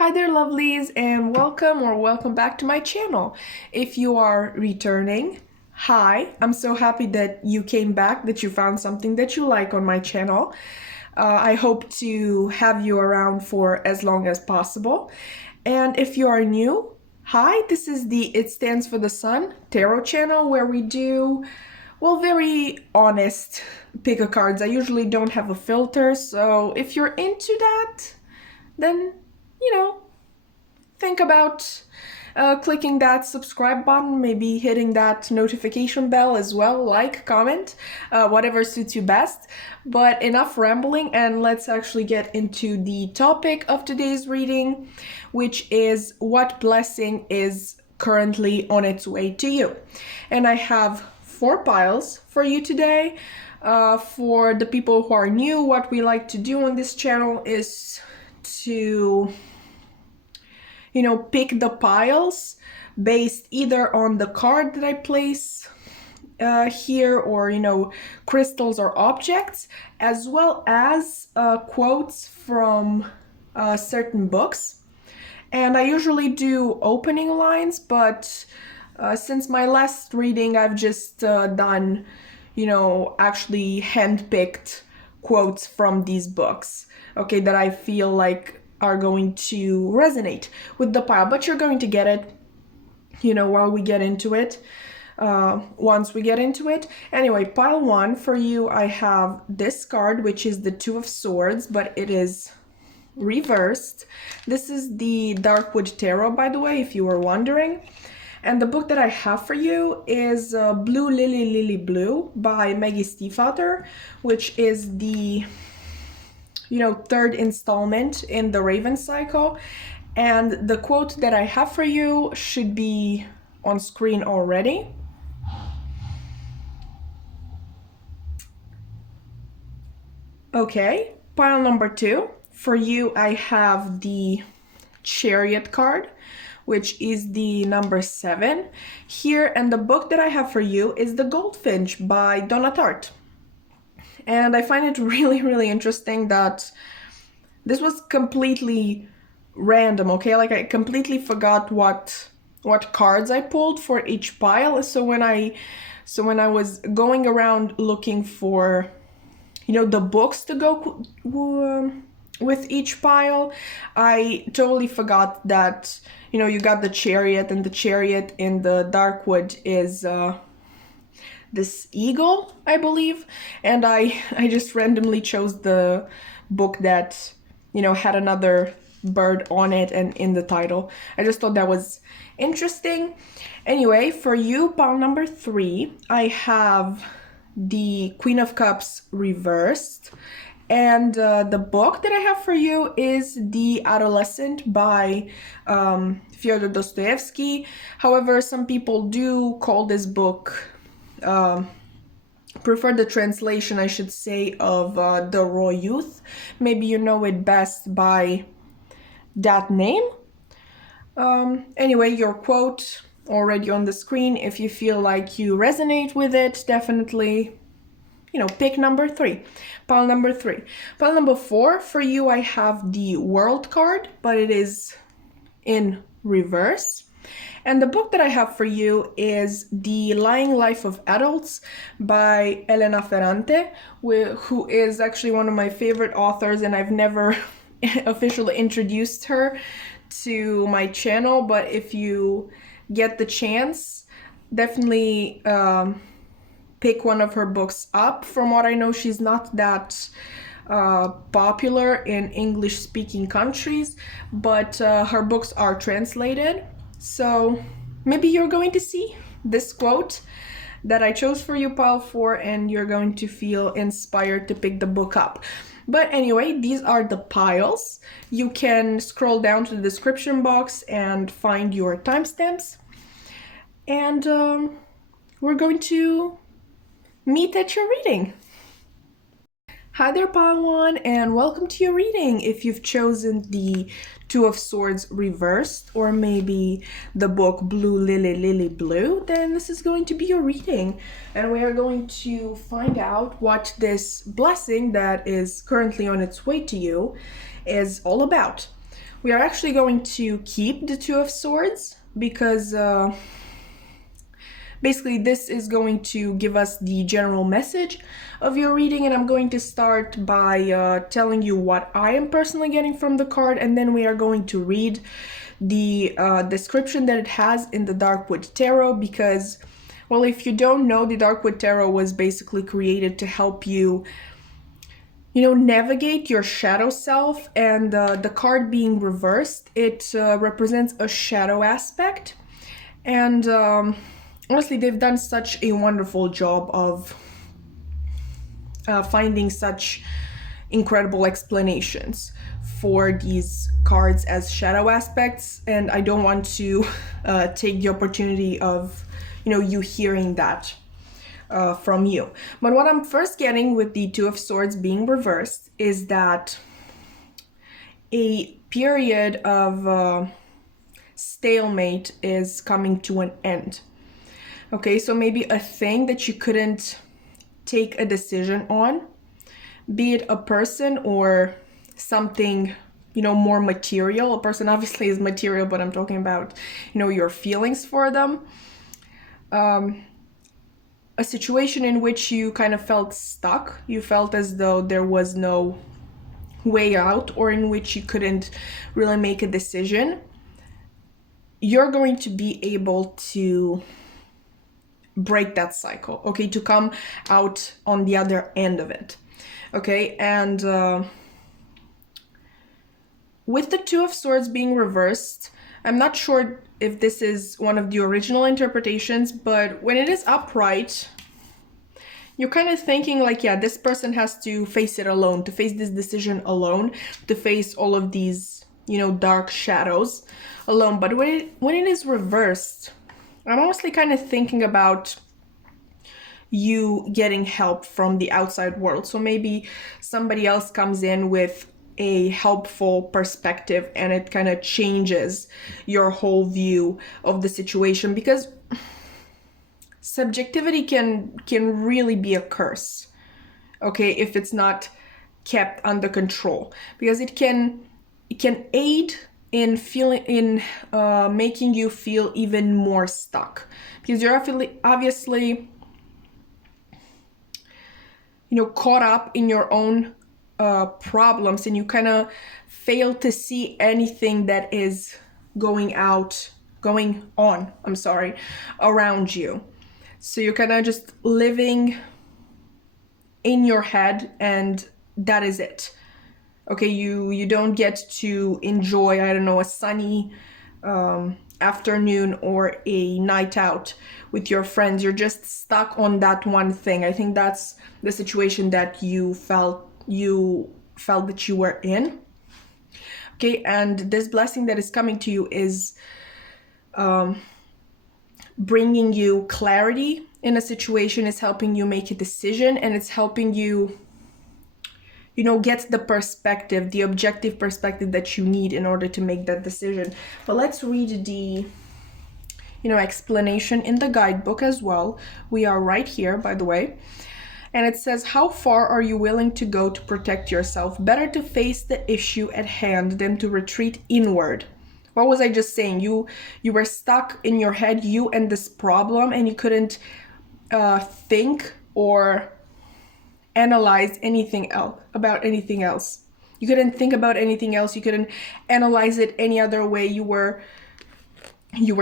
Hi there, lovelies, and welcome back to my channel. If you are returning, hi, I'm so happy that you came back, that you found something that you like on my channel. I hope to have you around for as long as possible. And if you are new, hi, this is the It Stands for the Sun tarot channel where we do, well, very honest pick a cards. I usually don't have a filter, so if you're into that, then, you know, think about clicking that subscribe button, maybe hitting that notification bell as well, like, comment, whatever suits you best. But enough rambling, and let's actually get into the topic of today's reading, which is what blessing is currently on its way to you. And I have 4 piles for you today. For the people who are new, what we like to do on this channel is to pick the piles based either on the card that I place here, or crystals or objects, as well as quotes from certain books. And I usually do opening lines, but since my last reading, I've just done, actually handpicked quotes from these books, okay, that I feel like are going to resonate with the pile. But you're going to get it, while we get into it, once we get into it. Anyway, pile 1 for you, I have this card, which is the Two of Swords, but it is reversed. This is the Darkwood Tarot, by the way, if you were wondering. And the book that I have for you is Blue Lily Lily Blue by Maggie Stiefvater, which is the third installment in the Raven cycle. And the quote that I have for you should be on screen already. Okay, pile number 2. For you, I have the Chariot card, which is the number 7 here. And the book that I have for you is The Goldfinch by Donna Tartt. And I find it really, really interesting that this was completely random, okay? Like, I completely forgot what cards I pulled for each pile. So when I was going around looking for, the books to go with each pile, I totally forgot that, you got the Chariot, and the Chariot in the Darkwood is this eagle, I believe. And I just randomly chose the book that, had another bird on it and in the title. I just thought that was interesting. Anyway, for you, pile number 3, I have the Queen of Cups reversed. And the book that I have for you is The Adolescent by Fyodor Dostoevsky. However, some people do call this book, prefer the translation, I should say, of The Raw Youth. Maybe you know it best by that name. Anyway, your quote already on the screen. If you feel like you resonate with it, definitely, pick number 3, pile number 3. Pile number 4, for you, I have the World card, but it is in reverse. And the book that I have for you is The Lying Life of Adults by Elena Ferrante, who is actually one of my favorite authors, and I've never officially introduced her to my channel. But if you get the chance, definitely pick one of her books up. From what I know, she's not that popular in English-speaking countries, but her books are translated. So maybe you're going to see this quote that I chose for you, pile 4, and you're going to feel inspired to pick the book up. But anyway, these are the piles. You can scroll down to the description box and find your timestamps. And we're going to meet at your reading. Hi there, pile 1, and welcome to your reading. If you've chosen the Two of Swords reversed, or maybe the book Blue Lily Lily Blue, then this is going to be your reading. And we are going to find out what this blessing that is currently on its way to you is all about. We are actually going to keep the Two of Swords because basically this is going to give us the general message of your reading, and I'm going to start by telling you what I am personally getting from the card, and then we are going to read the description that it has in the Darkwood Tarot because, well, if you don't know, the Darkwood Tarot was basically created to help you, you know, navigate your shadow self, and the card being reversed, it represents a shadow aspect, and honestly, they've done such a wonderful job of finding such incredible explanations for these cards as shadow aspects, and I don't want to take the opportunity of, you know, you hearing that from you. But what I'm first getting with the Two of Swords being reversed is that a period of stalemate is coming to an end. Okay, so maybe a thing that you couldn't take a decision on, be it a person or something, you know, more material. A person obviously is material, but I'm talking about, you know, your feelings for them. A situation in which you kind of felt stuck, you felt as though there was no way out, or in which you couldn't really make a decision. You're going to be able to break that cycle, okay, to come out on the other end of it, okay? And with the Two of Swords being reversed, I'm not sure if this is one of the original interpretations, but when it is upright, you're kind of thinking like, yeah, this person has to face it alone, to face this decision alone, to face all of these, you know, dark shadows alone. But when it is reversed, I'm honestly kind of thinking about you getting help from the outside world. So maybe somebody else comes in with a helpful perspective and it kind of changes your whole view of the situation, because subjectivity can really be a curse, okay, if it's not kept under control, because it can aid in making you feel even more stuck, because you're obviously, you know, caught up in your own problems, and you kind of fail to see anything that is going on around you. So you're kind of just living in your head, and that is it. Okay, you don't get to enjoy, I don't know, a sunny afternoon or a night out with your friends. You're just stuck on that one thing. I think that's the situation that you felt that you were in. Okay, and this blessing that is coming to you is bringing you clarity in a situation, is helping you make a decision, and it's helping you, you know, get the perspective, the objective perspective that you need in order to make that decision. But let's read the, you know, explanation in the guidebook as well. We are right here, by the way. And it says, how far are you willing to go to protect yourself? Better to face the issue at hand than to retreat inward. What was I just saying? You were stuck in your head, you and this problem, and you couldn't think or analyze anything else about anything else. You couldn't think about anything else. You couldn't analyze it any other way. You were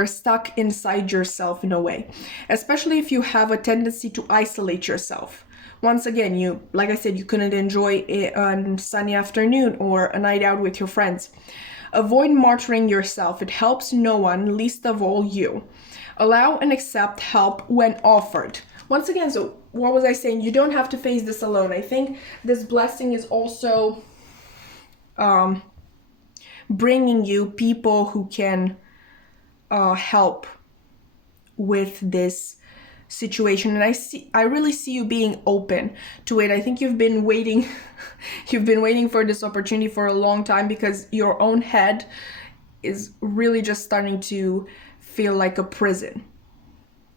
stuck inside yourself in a way, especially if you have a tendency to isolate yourself. Once again, you, like I said, you couldn't enjoy a sunny afternoon or a night out with your friends. Avoid martyring yourself. It helps no one, least of all you. Allow and accept help when offered. Once again, so what was I saying? You don't have to face this alone. I think this blessing is also bringing you people who can help with this situation, and I really see you being open to it. I think you've been waiting for this opportunity for a long time, because your own head is really just starting to feel like a prison.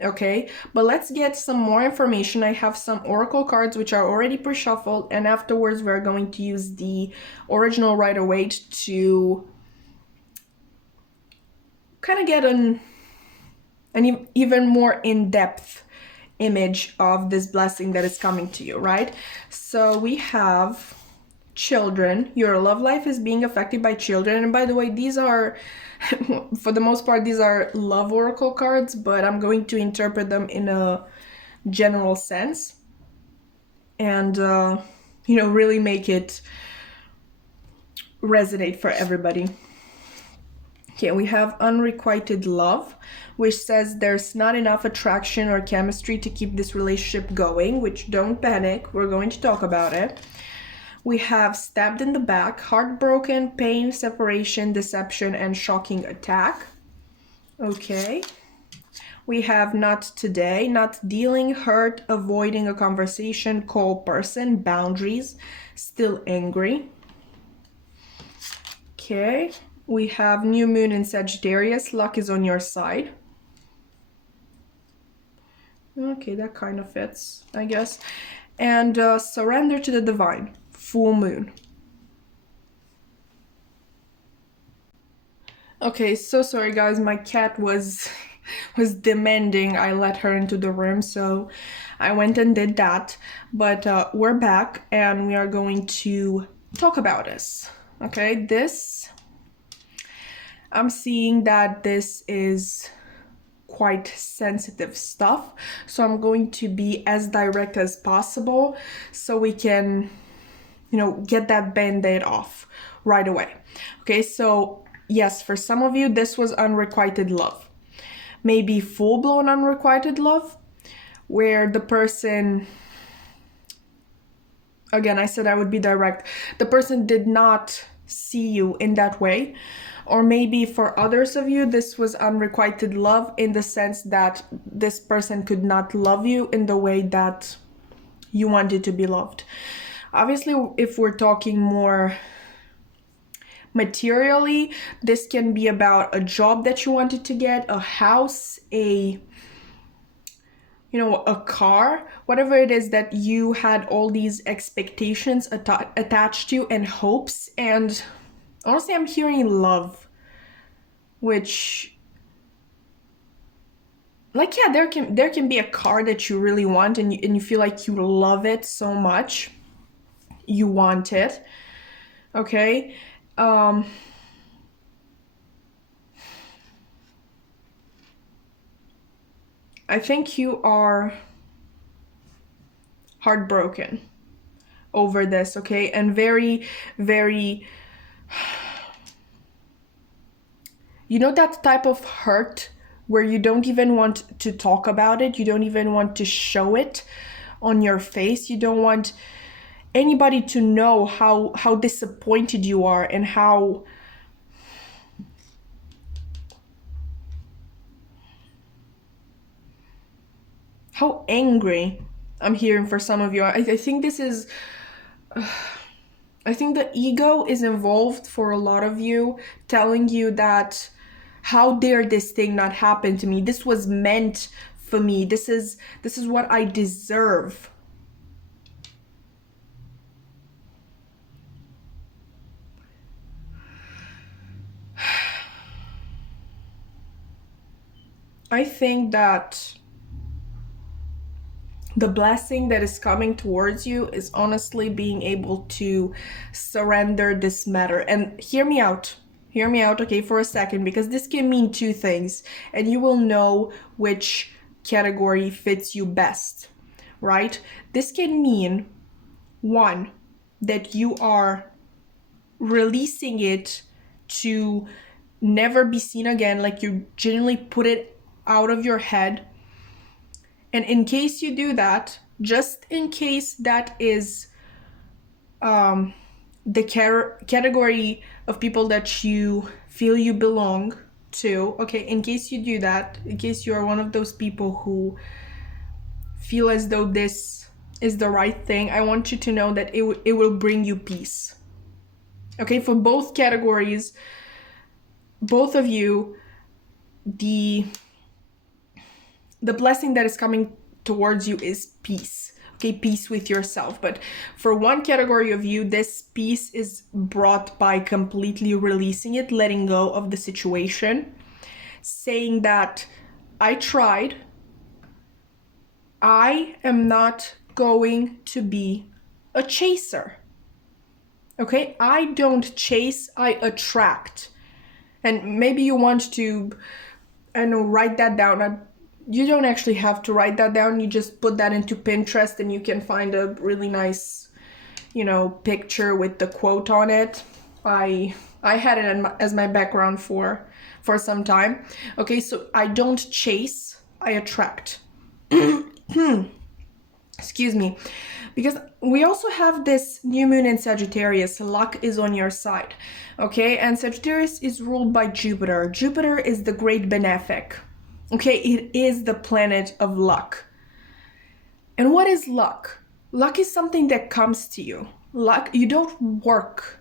Okay, but let's get some more information. I have some oracle cards which are already pre-shuffled, and afterwards we're going to use the original Rider-Waite to kind of get an even more in-depth image of this blessing that is coming to you, right? So we have children. Your love life is being affected by children. And by the way, these are, for the most part, these are love oracle cards, but I'm going to interpret them in a general sense and, really make it resonate for everybody. Okay, we have unrequited love, which says there's not enough attraction or chemistry to keep this relationship going, which don't panic, we're going to talk about it. We have stabbed in the back, heartbroken, pain, separation, deception, and shocking attack. Okay. We have not today, not dealing, hurt, avoiding a conversation, cold person, boundaries, still angry. Okay. We have new moon in Sagittarius, luck is on your side. Okay, that kind of fits, I guess. And surrender to the divine, full moon. Okay, so sorry guys, my cat was demanding I let her into the room, so I went and did that. But we're back and we are going to talk about this. Okay, I'm seeing that this is quite sensitive stuff, so I'm going to be as direct as possible so we can, get that band-aid off right away. Okay, so yes, for some of you, this was unrequited love. Maybe full-blown unrequited love, where the person, again, I said I would be direct, the person did not see you in that way. Or maybe for others of you, this was unrequited love in the sense that this person could not love you in the way that you wanted to be loved. Obviously, if we're talking more materially, this can be about a job that you wanted to get, a house, a car, whatever it is that you had all these expectations attached to and hopes. And honestly, I'm hearing love, which, like, yeah, there can be a car that you really want and you feel like you love it so much, you want it. Okay. I think you are heartbroken over this, okay? And very, very, that type of hurt where you don't even want to talk about it, you don't even want to show it on your face, you don't want anybody to know how disappointed you are and how angry I'm hearing for some of you. I think this is I think the ego is involved for a lot of you, telling you that how dare this thing not happen to me? This was meant for me. This is what I deserve. I think that the blessing that is coming towards you is honestly being able to surrender this matter. And hear me out, okay, for a second, because this can mean two things, and you will know which category fits you best, right? This can mean, one, that you are releasing it to never be seen again, like you genuinely put it out of your head. And in case you do that, just in case that is the category of people that you feel you belong to, okay, in case you do that, in case you are one of those people who feel as though this is the right thing, I want you to know that it will bring you peace. Okay, for both categories, both of you, the blessing that is coming towards you is peace. Okay, peace with yourself. But for one category of you, this peace is brought by completely releasing it, letting go of the situation, saying that I tried, I am not going to be a chaser. Okay, I don't chase, I attract. And maybe you want to, I don't know, write that down. You don't actually have to write that down. You just put that into Pinterest and you can find a really nice, picture with the quote on it. I had it as my background for some time. Okay, so I don't chase, I attract. Excuse me. Because we also have this new moon in Sagittarius. Luck is on your side. Okay, and Sagittarius is ruled by Jupiter. Jupiter is the great benefic. Okay, it is the planet of luck. And what is luck? Luck is something that comes to you. Luck, you don't work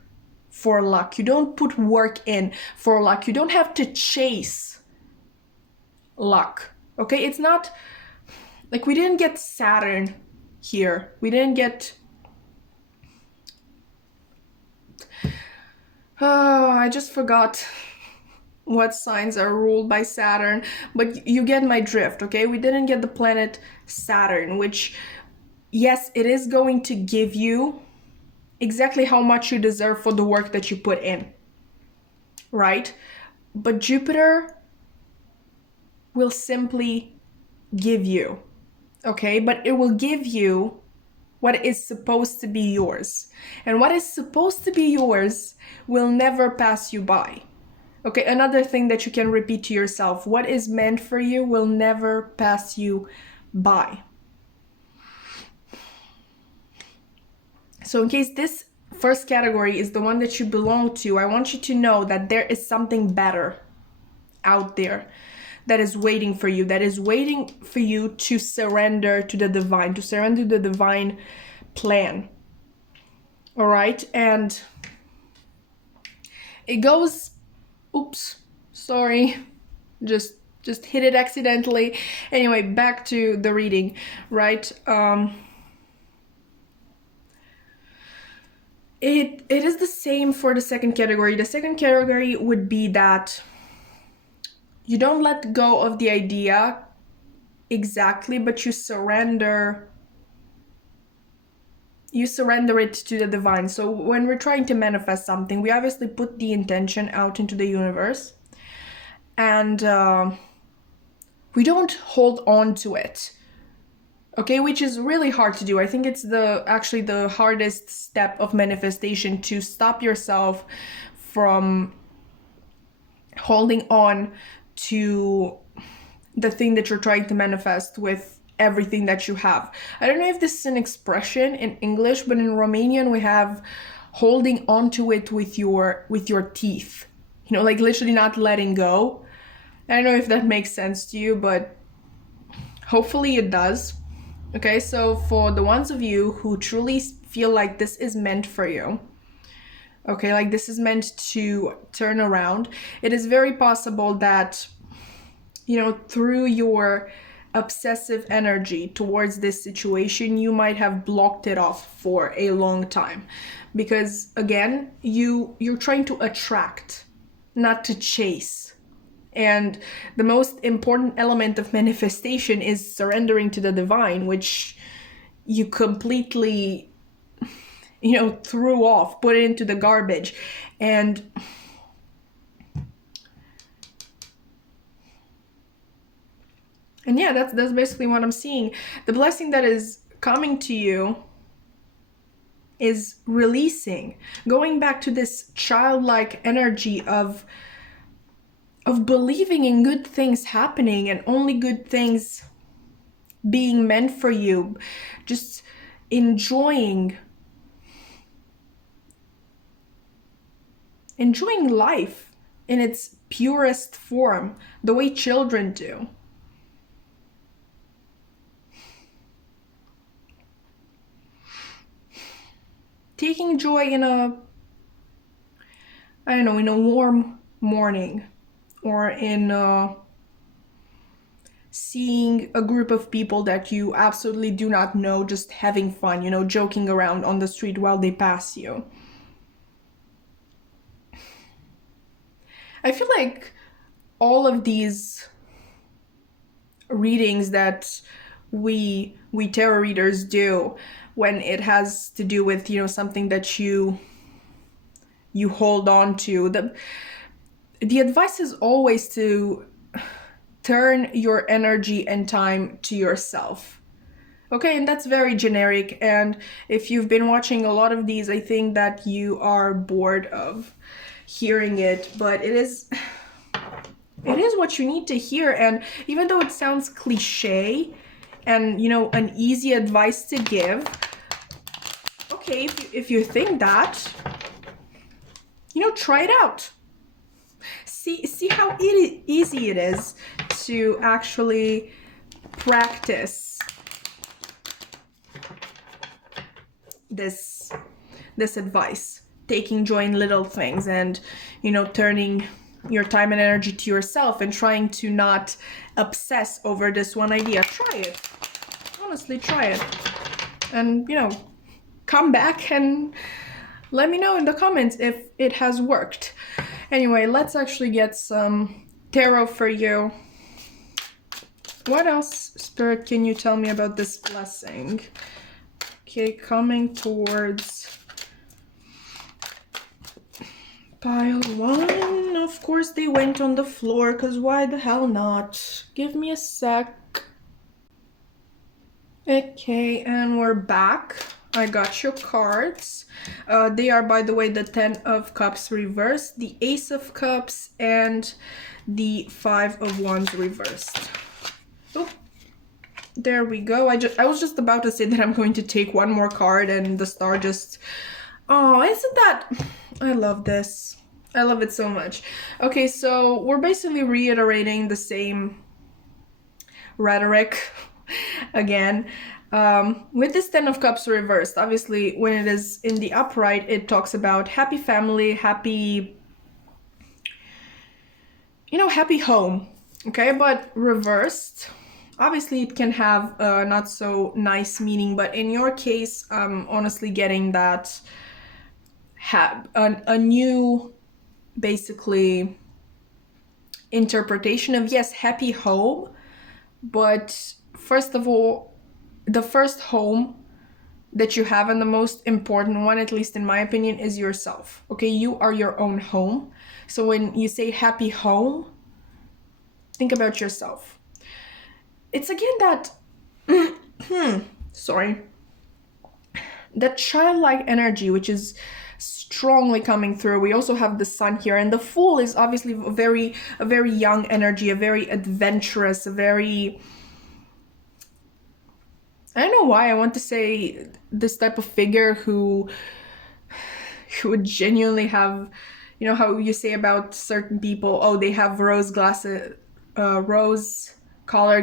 for luck. You don't put work in for luck. You don't have to chase luck. Okay, it's not like we didn't get Saturn here. We didn't get... Oh, I just forgot what signs are ruled by Saturn, but you get my drift, okay? We didn't get the planet Saturn, which, yes, it is going to give you exactly how much you deserve for the work that you put in, right? But Jupiter will simply give you, okay? But it will give you what is supposed to be yours. And what is supposed to be yours will never pass you by. Okay, another thing that you can repeat to yourself, what is meant for you will never pass you by. So in case this first category is the one that you belong to, I want you to know that there is something better out there that is waiting for you, that is waiting for you to surrender to the divine, to surrender to the divine plan. All right, and it goes, oops, sorry, just hit it accidentally. Anyway, back to the reading, right? It is the same for the second category. The second category would be that you don't let go of the idea exactly, but you surrender it to the divine. So when we're trying to manifest something, we obviously put the intention out into the universe, and we don't hold on to it, okay, which is really hard to do. I think it's actually the hardest step of manifestation, to stop yourself from holding on to the thing that you're trying to manifest with everything that you have. I don't know if this is an expression in English, but in Romanian we have holding onto it with your teeth. Like literally not letting go. I don't know if that makes sense to you, but hopefully it does. Okay, so for the ones of you who truly feel like this is meant for you, okay, like this is meant to turn around, it is very possible that, through your obsessive energy towards this situation, you might have blocked it off for a long time. Because again, you're trying to attract, not to chase. And the most important element of manifestation is surrendering to the divine, which you completely, threw off, put it into the garbage. And yeah, that's basically what I'm seeing. The blessing that is coming to you is releasing, going back to this childlike energy of believing in good things happening and only good things being meant for you. Just enjoying life in its purest form, the way children do. Taking joy in a warm morning, or in seeing a group of people that you absolutely do not know just having fun, joking around on the street while they pass you. I feel like all of these readings that we tarot readers do when it has to do with, you know, something that you hold on to, the advice is always to turn your energy and time to yourself. Okay, and that's very generic, and if you've been watching a lot of these, I think that you are bored of hearing it, but it is what you need to hear. And even though it sounds cliche and, you know, an easy advice to give, okay, if you think that, you know, try it out. See how easy it is to actually practice this advice, taking joy in little things, and, you know, turning your time and energy to yourself, and trying to not obsess over this one idea. Try it. Honestly, try it. And, you know, come back and let me know in the comments if it has worked. Anyway, let's actually get some tarot for you. What else, Spirit, can you tell me about this blessing? Okay, coming towards pile 1. Of course they went on the floor, because why the hell not? Give me a sec. Okay, and we're back. I got your cards. They are, by the way, the 10 of Cups reversed, the Ace of Cups, and the 5 of Wands reversed. Oh, there we go. I was just about to say that I'm going to take one more card, and the star just... Oh, isn't that... I love this. I love it so much. Okay, so we're basically reiterating the same rhetoric again. With this 10 of Cups reversed, obviously when it is in the upright, it talks about happy family, happy, you know, happy home. Okay, but reversed, obviously it can have a not so nice meaning, but in your case, I'm honestly getting that a new, basically, interpretation of, yes, happy home, but first of all, the first home that you have, and the most important one, at least in my opinion, is yourself. Okay, you are your own home. So when you say happy home, think about yourself. It's again that sorry, that childlike energy, which is strongly coming through. We also have the Sun here, and the Fool is obviously a very young energy, a very adventurous, a very... I don't know why I want to say this type of figure who would genuinely have, you know, how you say about certain people, oh, they have rose-colored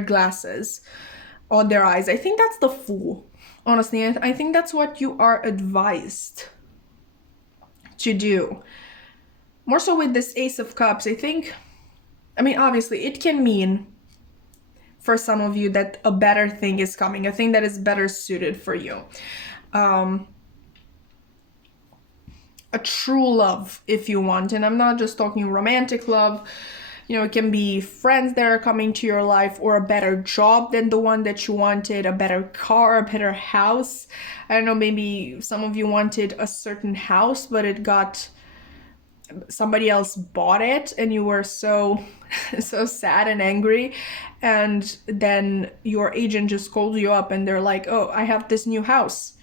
glasses on their eyes. I think that's the Fool. Honestly, I think that's what you are advised to do. More so with this Ace of Cups, I think, I mean, obviously it can mean for some of you that a better thing is coming, a thing that is better suited for you. A true love, if you want, and I'm not just talking romantic love. You know, it can be friends that are coming to your life, or a better job than the one that you wanted, a better car, a better house. I don't know, maybe some of you wanted a certain house, but somebody else bought it, and you were so sad and angry, and then your agent just called you up and they're like, oh, I have this new house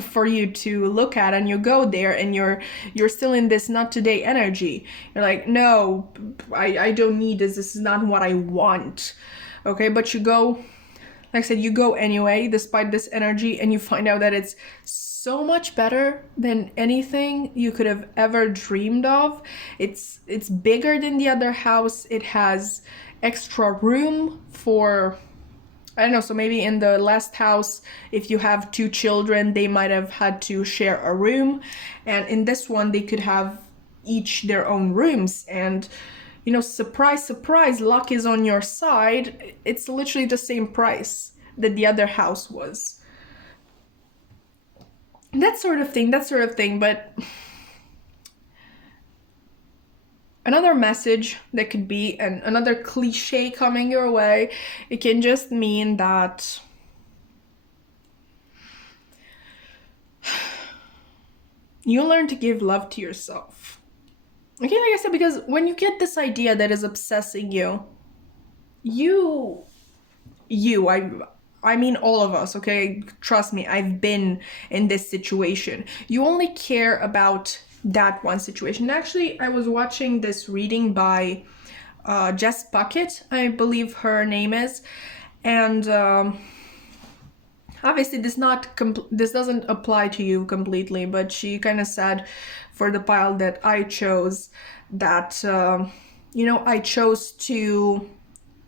for you to look at, and you go there and you're still in this not today energy. You're like, no, I don't need this is not what I want. Okay, but you go, like I said, you go anyway despite this energy, and you find out that it's so much better than anything you could have ever dreamed of. It's bigger than the other house. It has extra room for, I don't know, so maybe in the last house, if you have 2 children, they might have had to share a room, and in this one they could have each their own rooms. And, you know, surprise, surprise, luck is on your side. It's literally the same price that the other house was. That sort of thing, but Another message that could be, and another cliche coming your way, it can just mean that you learn to give love to yourself. Okay, like I said, because when you get this idea that is obsessing you, I mean all of us, okay? Trust me, I've been in this situation. You only care about that one situation. Actually, I was watching this reading by Jess Puckett, I believe her name is, and obviously this doesn't apply to you completely, but she kind of said for the pile that I chose that I chose to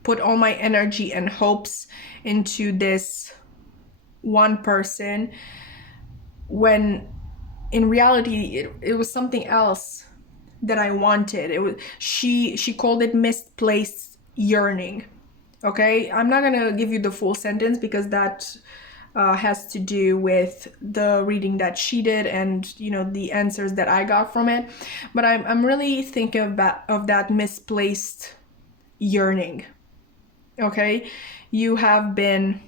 put all my energy and hopes into this one person when in reality it was something else that I wanted. It was she called it misplaced yearning. Okay, I'm not gonna give you the full sentence because that has to do with the reading that she did and the answers that I got from it. But I'm really thinking of that misplaced yearning. Okay, you have been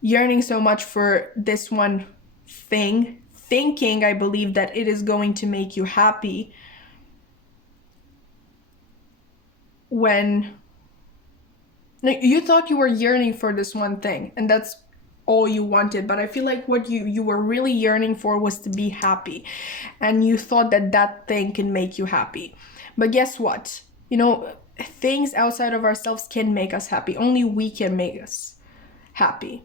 yearning so much for this one thing, thinking, I believe, that it is going to make you happy, when you thought you were yearning for this one thing and that's all you wanted. But I feel like what you were really yearning for was to be happy, and you thought that that thing can make you happy. But guess what? Things outside of ourselves can make us happy. Only we can make us happy.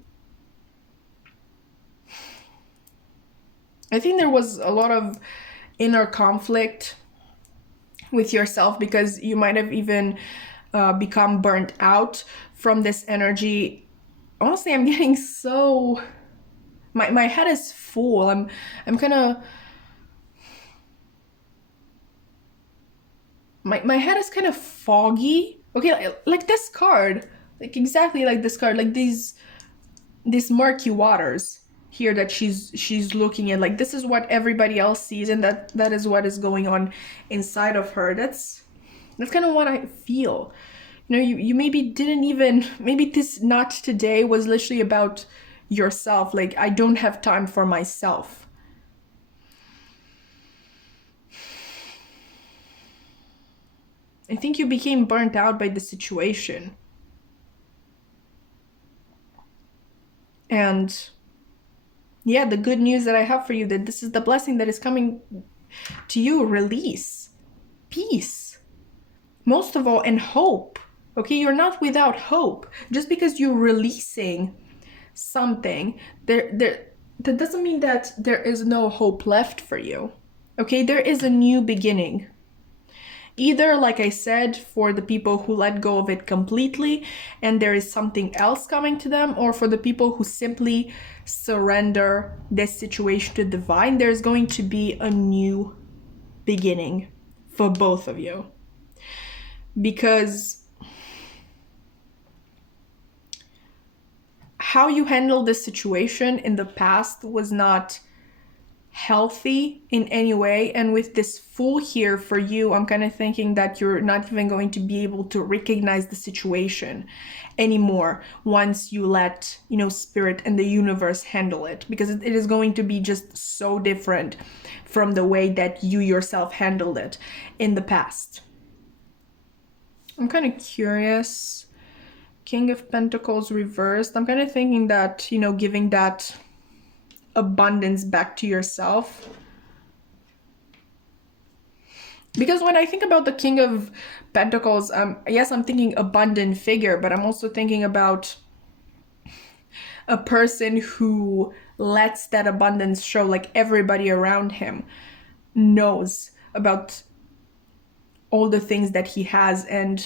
I think there was a lot of inner conflict with yourself because you might have even become burnt out from this energy. Honestly, I'm getting so... My head is full. I'm kind of... My head is kind of foggy. Okay, like this card. Like exactly like this card. Like these murky waters here that she's looking at. Like this is what everybody else sees, and that is what is going on inside of her. That's kind of what I feel. You maybe didn't even... Maybe this not today was literally about yourself. Like, I don't have time for myself. I think you became burnt out by the situation. And yeah, the good news that I have for you, that this is the blessing that is coming to you: release, peace, most of all, and hope. Okay, you're not without hope. Just because you're releasing something, that doesn't mean that there is no hope left for you. Okay, there is a new beginning. Either, like I said, for the people who let go of it completely and there is something else coming to them, or for the people who simply surrender this situation to divine, there's going to be a new beginning for both of you. Because how you handled this situation in the past was not healthy in any way, and with this Fool here for you, I'm kind of thinking that you're not even going to be able to recognize the situation anymore once you let spirit and the universe handle it, because it is going to be just so different from the way that you yourself handled it in the past. I'm kind of curious. King of Pentacles reversed. I'm kind of thinking that giving that abundance back to yourself. Because when I think about the King of Pentacles, yes, I'm thinking abundant figure, but I'm also thinking about a person who lets that abundance show. Like everybody around him knows about all the things that he has. And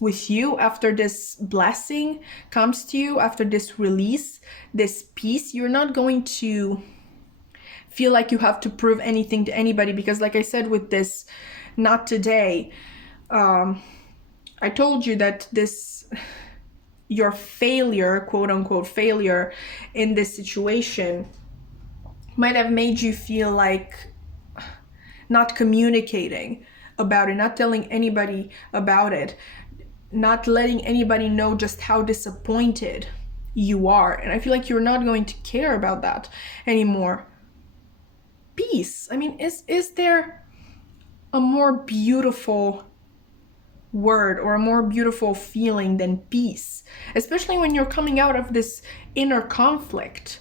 with you, after this blessing comes to you, after this release, this peace, you're not going to feel like you have to prove anything to anybody. Because like I said with this not today, I told you that your failure, quote unquote failure, in this situation might have made you feel like not communicating about it, not telling anybody about it, not letting anybody know just how disappointed you are. And I feel like you're not going to care about that anymore. Peace. I mean, is there a more beautiful word or a more beautiful feeling than peace? Especially when you're coming out of this inner conflict.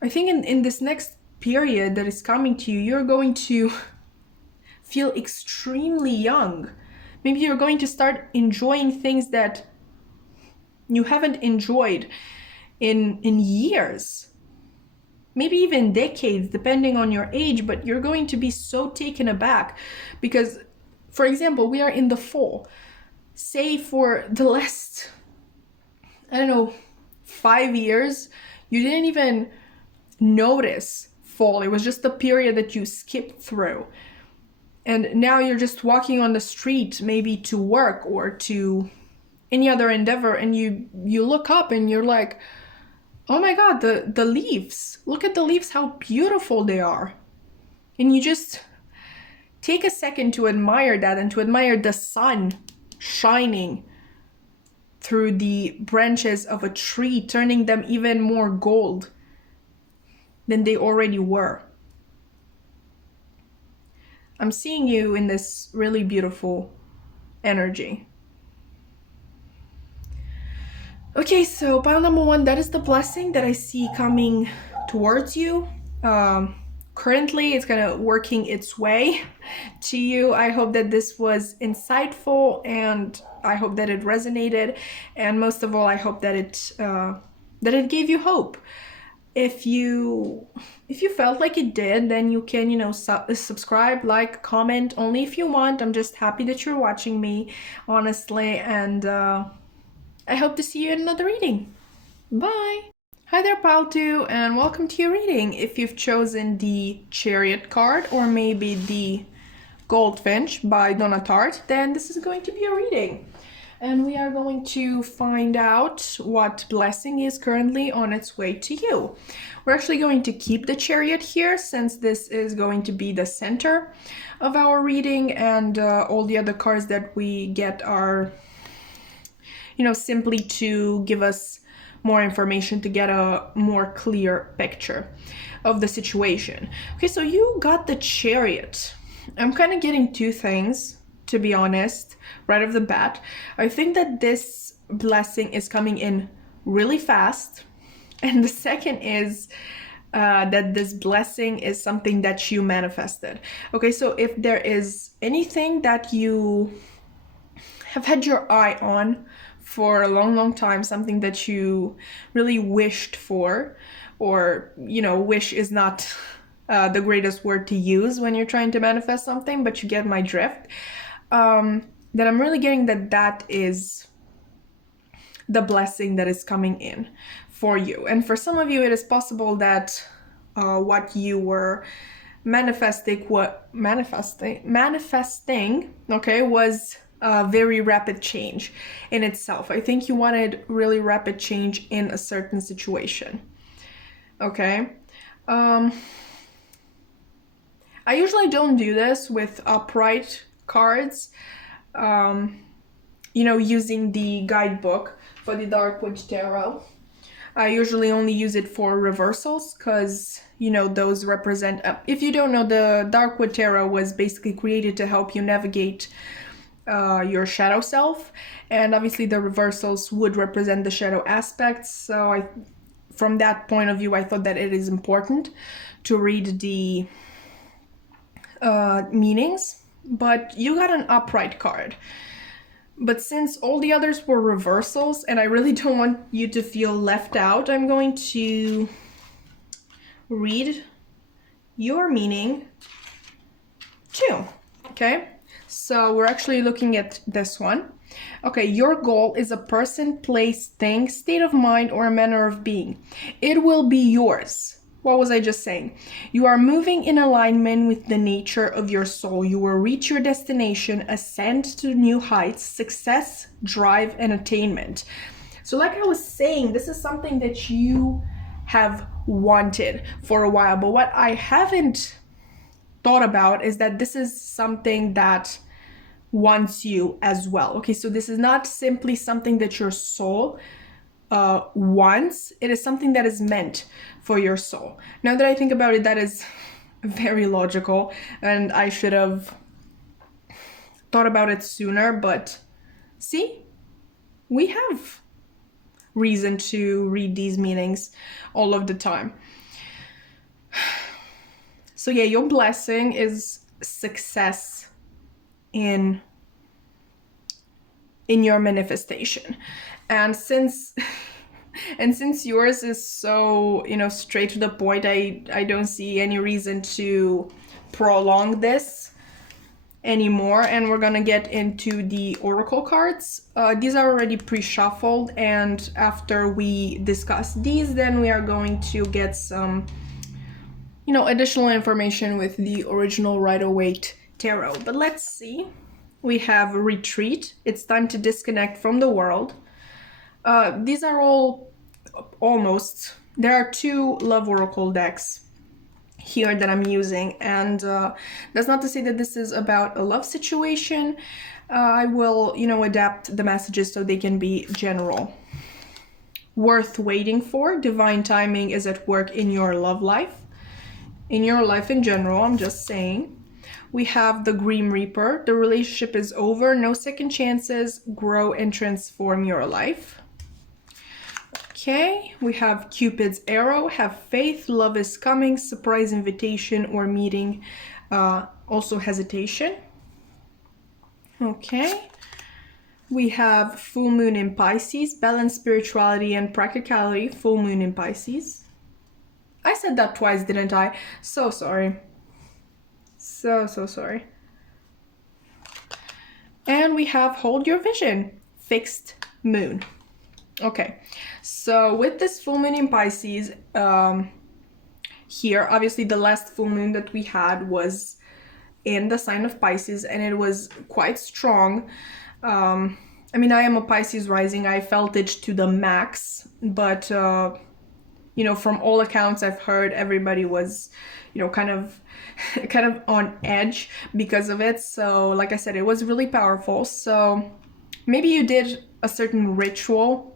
I think in this next period that is coming to you, you're going to feel extremely young. Maybe you're going to start enjoying things that you haven't enjoyed in years, maybe even decades, depending on your age, but you're going to be so taken aback because, for example, we are in the fall. Say for the last, I don't know, 5 years, you didn't even notice fall. It was just a period that you skipped through. And now you're just walking on the street, maybe to work or to any other endeavor, and you look up and you're like, oh my God, the leaves. Look at the leaves, how beautiful they are. And you just take a second to admire that and to admire the sun shining through the branches of a tree, turning them even more gold than they already were. I'm seeing you in this really beautiful energy. Okay, so pile number 1, that is the blessing that I see coming towards you. Currently, it's kind of working its way to you. I hope that this was insightful, and I hope that it resonated, and most of all, I hope that it gave you hope. If you felt like it did, then you can, subscribe, like, comment, only if you want. I'm just happy that you're watching me, honestly, and I hope to see you in another reading. Bye! Hi there, Pile 2, and welcome to your reading. If you've chosen the Chariot card or maybe the Goldfinch by Donna Tartt, then this is going to be a reading. And we are going to find out what blessing is currently on its way to you. We're actually going to keep the Chariot here since this is going to be the center of our reading, and all the other cards that we get are, simply to give us more information, to get a more clear picture of the situation. Okay, so you got the Chariot. I'm kind of getting two things, to be honest, right off the bat. I think that this blessing is coming in really fast. And the second is that this blessing is something that you manifested. Okay, so if there is anything that you have had your eye on for a long, long time, something that you really wished for, or, wish is not the greatest word to use when you're trying to manifest something, but you get my drift, then I'm really getting that is the blessing that is coming in for you. And for some of you, it is possible that what you were manifesting, okay, was a very rapid change in itself. I think you wanted really rapid change in a certain situation. Okay. I usually don't do this with upright cards, using the guidebook for the Darkwood Tarot. I usually only use it for reversals because, those represent, if you don't know, the Darkwood Tarot was basically created to help you navigate your shadow self, and obviously the reversals would represent the shadow aspects. So from that point of view, I thought that it is important to read the meanings. But you got an upright card. But since all the others were reversals, and I really don't want you to feel left out, I'm going to read your meaning too. Okay? So we're actually looking at this one. Okay, your goal is a person, place, thing, state of mind, or a manner of being. It will be yours. What was I just saying? You are moving in alignment with the nature of your soul. You will reach your destination, ascend to new heights, success, drive, and attainment. So like I was saying, this is something that you have wanted for a while. But what I haven't thought about is that this is something that wants you as well. Okay, so this is not simply something that your soul wants. It is something that is meant for your soul. Now that I think about it, that is very logical, and I should have thought about it sooner, but see, we have reason to read these meanings all of the time. So yeah, your blessing is success in your manifestation. And since yours is so, straight to the point, I don't see any reason to prolong this anymore. And we're gonna get into the oracle cards. These are already pre-shuffled, and after we discuss these, then we are going to get some additional information with the original Rider-Waite tarot. But let's see. We have retreat. It's time to disconnect from the world. These are all almost. There are 2 love oracle decks here that I'm using, and that's not to say that this is about a love situation. I will, adapt the messages so they can be general. Worth waiting for. Divine timing is at work in your love life. In your life in general, I'm just saying. We have the Grim Reaper. The relationship is over. No second chances. Grow and transform your life. Okay, we have Cupid's arrow. Have faith. Love is coming. Surprise invitation or meeting. Also hesitation. Okay. We have full moon in Pisces. Balance spirituality and practicality. Full moon in Pisces. I said that twice, didn't I? So sorry. So sorry. And we have hold your vision. Fixed moon. Okay, so with this full moon in Pisces, here, obviously the last full moon that we had was in the sign of Pisces, and it was quite strong. I mean, I am a Pisces rising. I felt it to the max, but from all accounts I've heard, everybody was, kind of on edge because of it. So like I said, it was really powerful. So maybe you did a certain ritual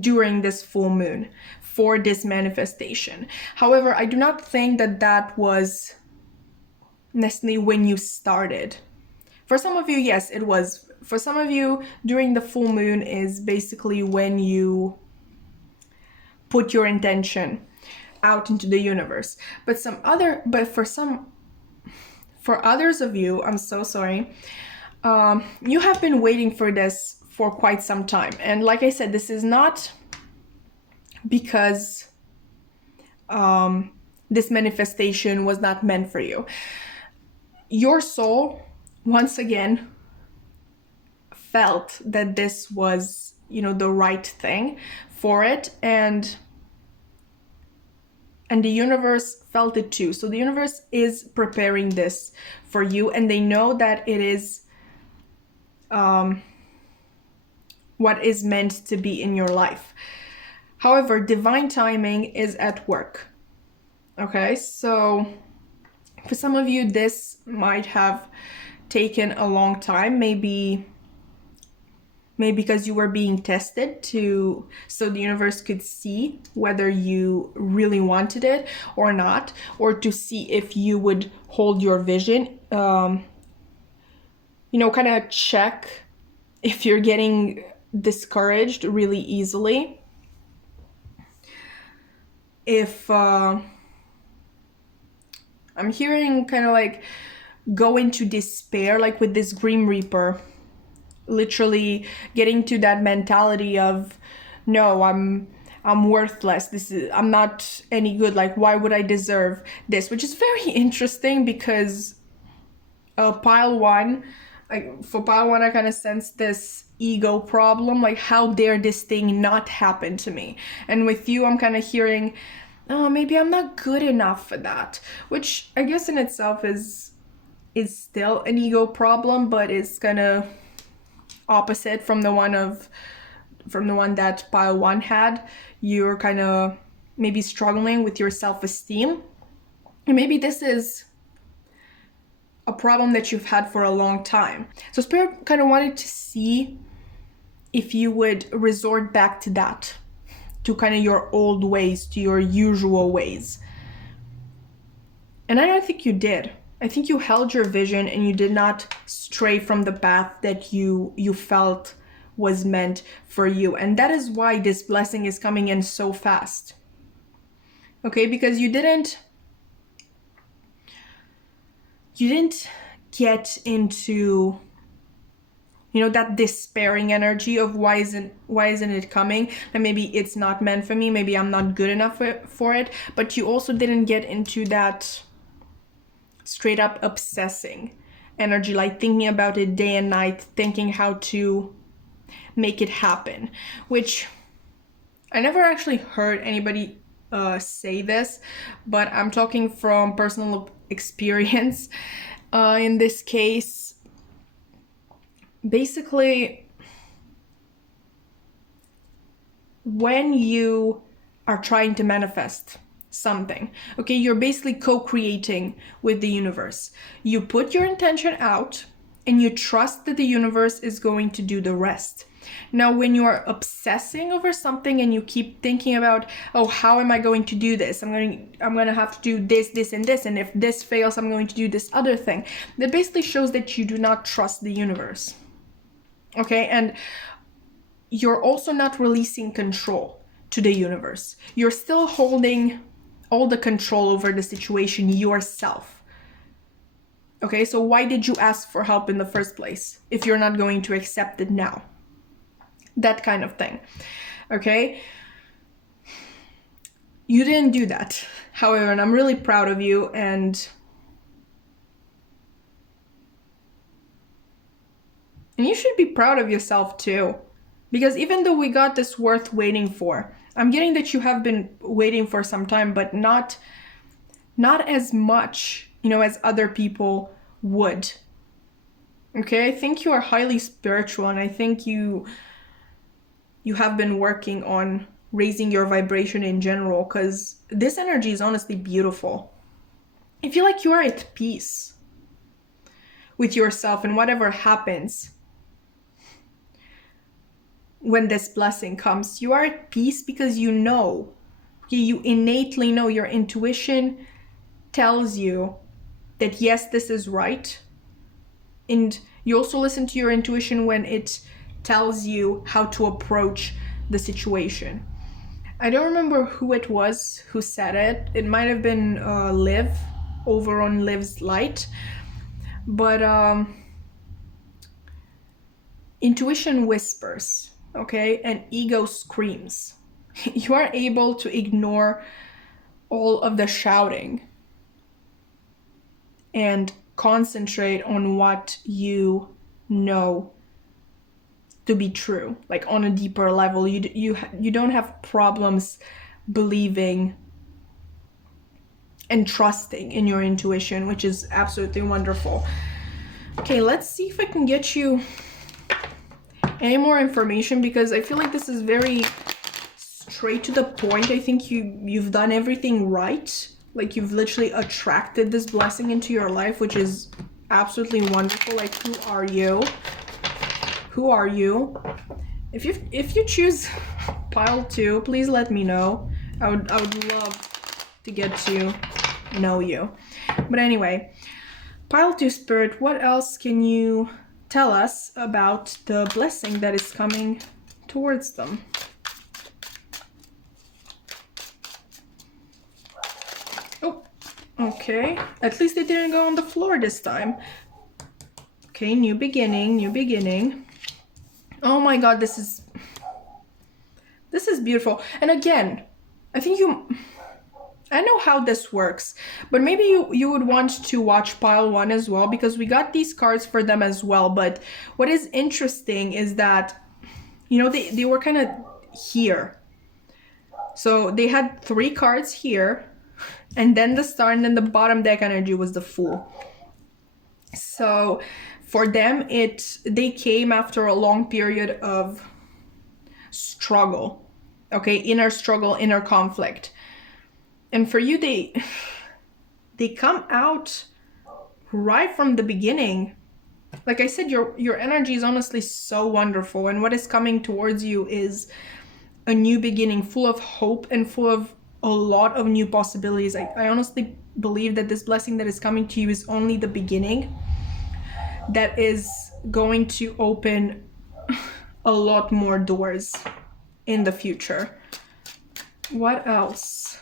during this full moon for this manifestation. However, I do not think that was necessarily when you started. For some of you, yes, it was. For some of you, during the full moon is basically when you put your intention out into the universe. But for others of you, I'm so sorry, you have been waiting for this for quite some time. And like I said, this is not because this manifestation was not meant for you. Your soul, once again, felt that this was, the right thing for it, and the universe felt it too. So the universe is preparing this for you, and they know that it is what is meant to be in your life. However, divine timing is at work. Okay, so for some of you, this might have taken a long time, maybe because you were being tested so the universe could see whether you really wanted it or not, or to see if you would hold your vision, kind of check if you're getting discouraged really easily. If I'm hearing kind of like go into despair, like with this Grim Reaper, literally getting to that mentality of, no, I'm worthless. I'm not any good. Like, why would I deserve this? Which is very interesting because pile one, for pile one, I kind of sense this ego problem. Like, how dare this thing not happen to me? And with you, I'm kind of hearing, oh, maybe I'm not good enough for that. Which I guess in itself is still an ego problem, but it's kind of opposite from the one of from the one that pile 1 had. You're kind of maybe struggling with your self-esteem. And maybe this is a problem that you've had for a long time. So Spirit kind of wanted to see if you would resort back to that, to kind of your old ways, to your usual ways. And I don't think you did. I think you held your vision and you did not stray from the path that you felt was meant for you. And that is why this blessing is coming in so fast. Okay, because you didn't get into, you know, that despairing energy of why isn't it coming, and maybe it's not meant for me, maybe I'm not good enough for it. But you also didn't get into that straight up obsessing energy, like thinking about it day and night, thinking how to make it happen, which I never actually heard anybody say this, but I'm talking from personal experience. In this case, basically, when you are trying to manifest something, okay, you're basically co-creating with the universe. You put your intention out and you trust that the universe is going to do the rest. Now, when you are obsessing over something and you keep thinking about, oh, how am I going to do this? I'm going to have to do this, this, and this. And if this fails, I'm going to do this other thing. That basically shows that you do not trust the universe. Okay, and you're also not releasing control to the universe. You're still holding all the control over the situation yourself. Okay, so why did you ask for help in the first place if you're not going to accept it now? That kind of thing. Okay, you didn't do that, however, and I'm really proud of you. And you should be proud of yourself too, because even though we got this worth waiting for, I'm getting that you have been waiting for some time, but not as much, you know, as other people would. Okay, I think you are highly spiritual, and I think you have been working on raising your vibration in general, because this energy is honestly beautiful. I feel like you are at peace with yourself, and whatever happens when this blessing comes, you are at peace because you know, you innately know, your intuition tells you that yes, this is right. And you also listen to your intuition when it tells you how to approach the situation. I don't remember who it was who said it. It might have been Liv over on Liv's Light. But intuition whispers, okay, and ego screams. You are able to ignore all of the shouting and concentrate on what you know to be true, like on a deeper level. You don't have problems believing and trusting in your intuition, which is absolutely wonderful. Okay, let's see if I can get you any more information, because I feel like this is very straight to the point. I think you've done everything right. Like, you've literally attracted this blessing into your life, which is absolutely wonderful. Like, who are you? Who are you? If you choose pile 2, please let me know. I would love to get to know you. But anyway, pile 2 Spirit, what else can you tell us about the blessing that is coming towards them? Oh, okay. At least they didn't go on the floor this time. Okay, new beginning, new beginning. Oh my god, this is beautiful. And again, I think I know how this works, but maybe you would want to watch pile 1 as well, because we got these cards for them as well. But what is interesting is that, you know, they were kind of here. So they had 3 cards here, and then the Star, and then the bottom deck energy was the Fool. So for them, they came after a long period of struggle, okay? Inner struggle, inner conflict. And for you, they come out right from the beginning. Like I said, your energy is honestly so wonderful, and what is coming towards you is a new beginning, full of hope and full of a lot of new possibilities. I honestly believe that this blessing that is coming to you is only the beginning, that is going to open a lot more doors in the future. What else,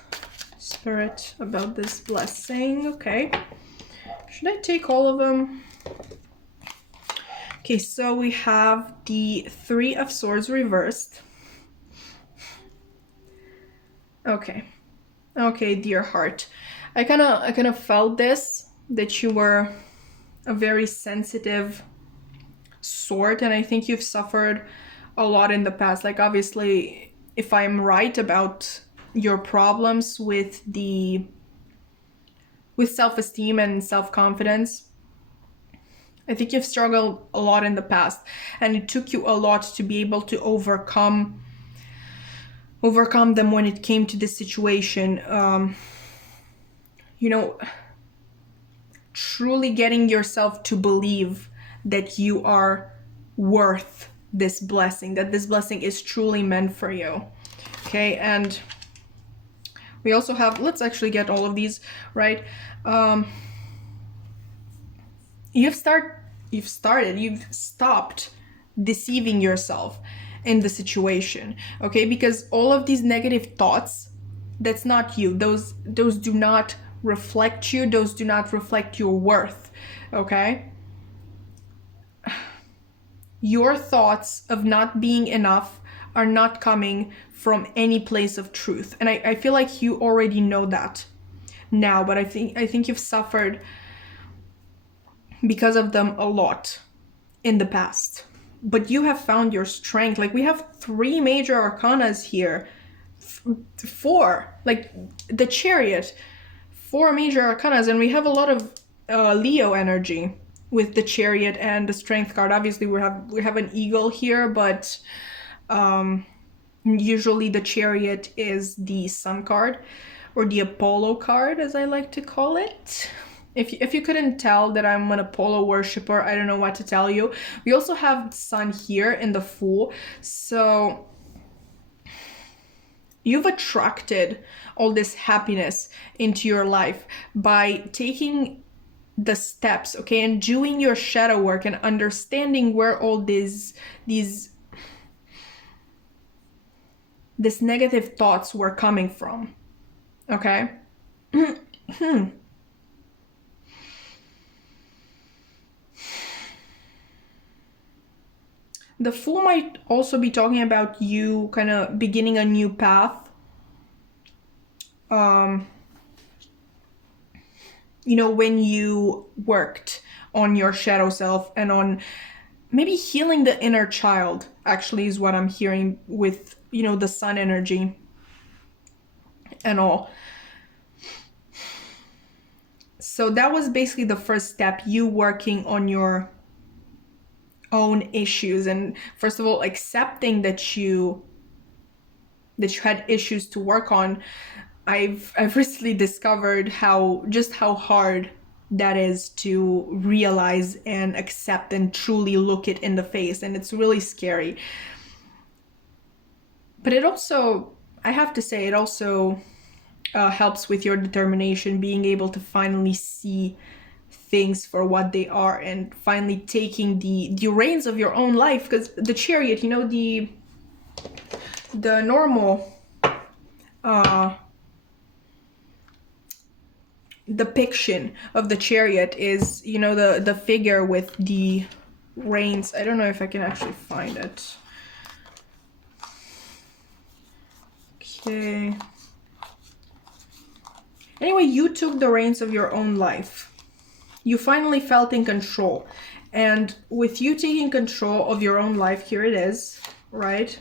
Spirit, about this blessing? Okay, should I take all of them? Okay, so we have the Three of Swords reversed. Okay, dear heart, I kind of felt this, that you were a very sensitive sort, and I think you've suffered a lot in the past. Like, obviously, if I'm right about your problems with self-esteem and self-confidence, I think you've struggled a lot in the past, and it took you a lot to be able to overcome them when it came to this situation. You know, truly getting yourself to believe that you are worth this blessing, that this blessing is truly meant for you. Okay, and we also have, let's actually get all of these, right? You've stopped deceiving yourself in the situation, okay? Because all of these negative thoughts, that's not you. Those do not reflect you. Those do not reflect your worth, okay? Your thoughts of not being enough are not coming from any place of truth. And I feel like you already know that now, but I think you've suffered because of them a lot in the past. But you have found your strength. Like, we have 3 major arcanas here. 4, like the Chariot, 4 major arcanas, and we have a lot of Leo energy with the Chariot and the Strength card. Obviously, we have an eagle here, but usually the Chariot is the Sun card, or the Apollo card, as I like to call it. If you couldn't tell that I'm an Apollo worshiper, I don't know what to tell you. We also have Sun here in the Fool, so you've attracted all this happiness into your life by taking the steps, okay, and doing your shadow work and understanding where all these negative thoughts were coming from, okay? The Fool might also be talking about you kind of beginning a new path. You know, when you worked on your shadow self and on maybe healing the inner child, actually, is what I'm hearing with, you know, the Sun energy and all. So that was basically the first step, you working on your own issues, and first of all accepting that you had issues to work on. I've recently discovered how hard that is to realize and accept and truly look it in the face, and it's really scary. But it also, I have to say, it also helps with your determination, being able to finally see things for what they are and finally taking the reins of your own life. Because the Chariot, you know, the normal depiction of the Chariot is, you know, the figure with the reins. I don't know if I can actually find it. Okay. Anyway, you took the reins of your own life. You finally felt in control. And with you taking control of your own life, here it is, right?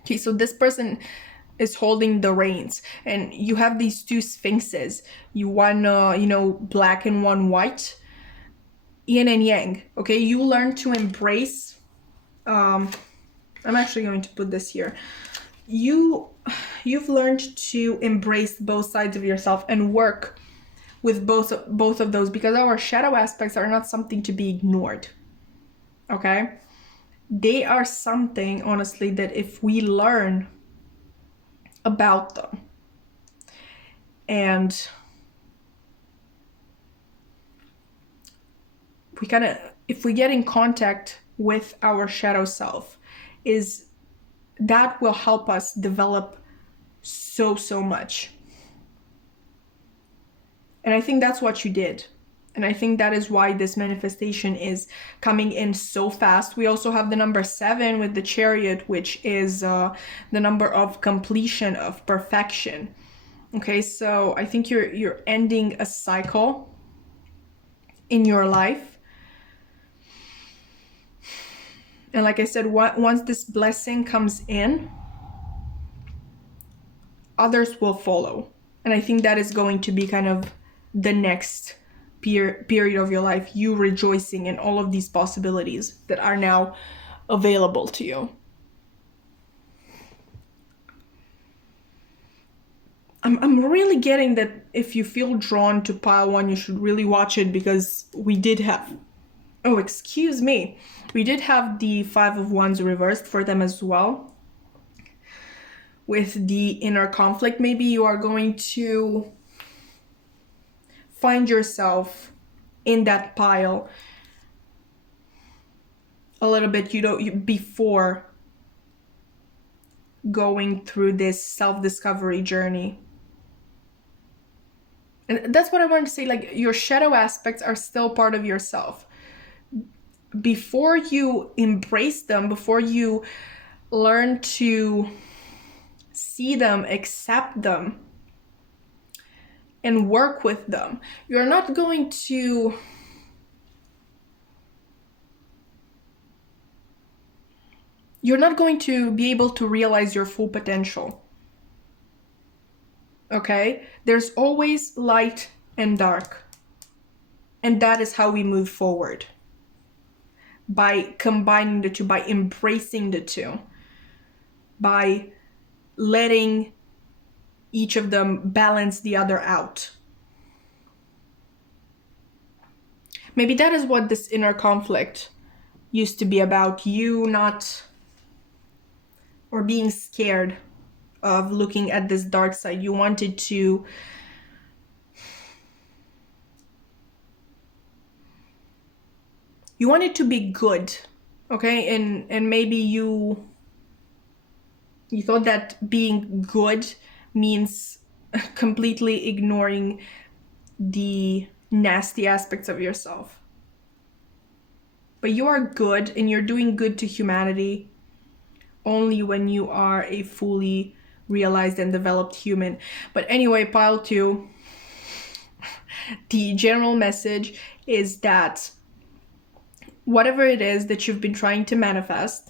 Okay, so this person is holding the reins, and you have these 2 sphinxes. You one, you know, black and one white, yin and yang. Okay, you learn to embrace I'm actually going to put this here. You've learned to embrace both sides of yourself and work with both of those, because our shadow aspects are not something to be ignored. Okay? They are something, honestly, that if we learn about them and if we get in contact with our shadow self, that will help us develop so much. And I think that's what you did. And I think that is why this manifestation is coming in so fast. We also have the number 7 with the Chariot, which is the number of completion, of perfection. Okay, so I think you're ending a cycle in your life. And like I said, once this blessing comes in, others will follow. And I think that is going to be kind of the next period of your life, you rejoicing in all of these possibilities that are now available to you. I'm really getting that if you feel drawn to pile 1, you should really watch it, because we did have, oh, excuse me, we did have the 5 of Wands reversed for them as well. With the inner conflict, maybe you are going to find yourself in that pile a little bit, before going through this self-discovery journey. And that's what I wanted to say, like, your shadow aspects are still part of yourself. Before you embrace them, before you learn to see them, accept them, and work with them, you're not going to be able to realize your full potential. Okay? There's always light and dark. And that is how we move forward. By combining the two, by embracing the two, by letting each of them balance the other out. Maybe that is what this inner conflict used to be about. You not, or being scared of looking at this dark side. You wanted to be good, okay? And maybe you thought that being good means completely ignoring the nasty aspects of yourself. But you are good, and you're doing good to humanity only when you are a fully realized and developed human. But anyway, pile 2, the general message is that whatever it is that you've been trying to manifest,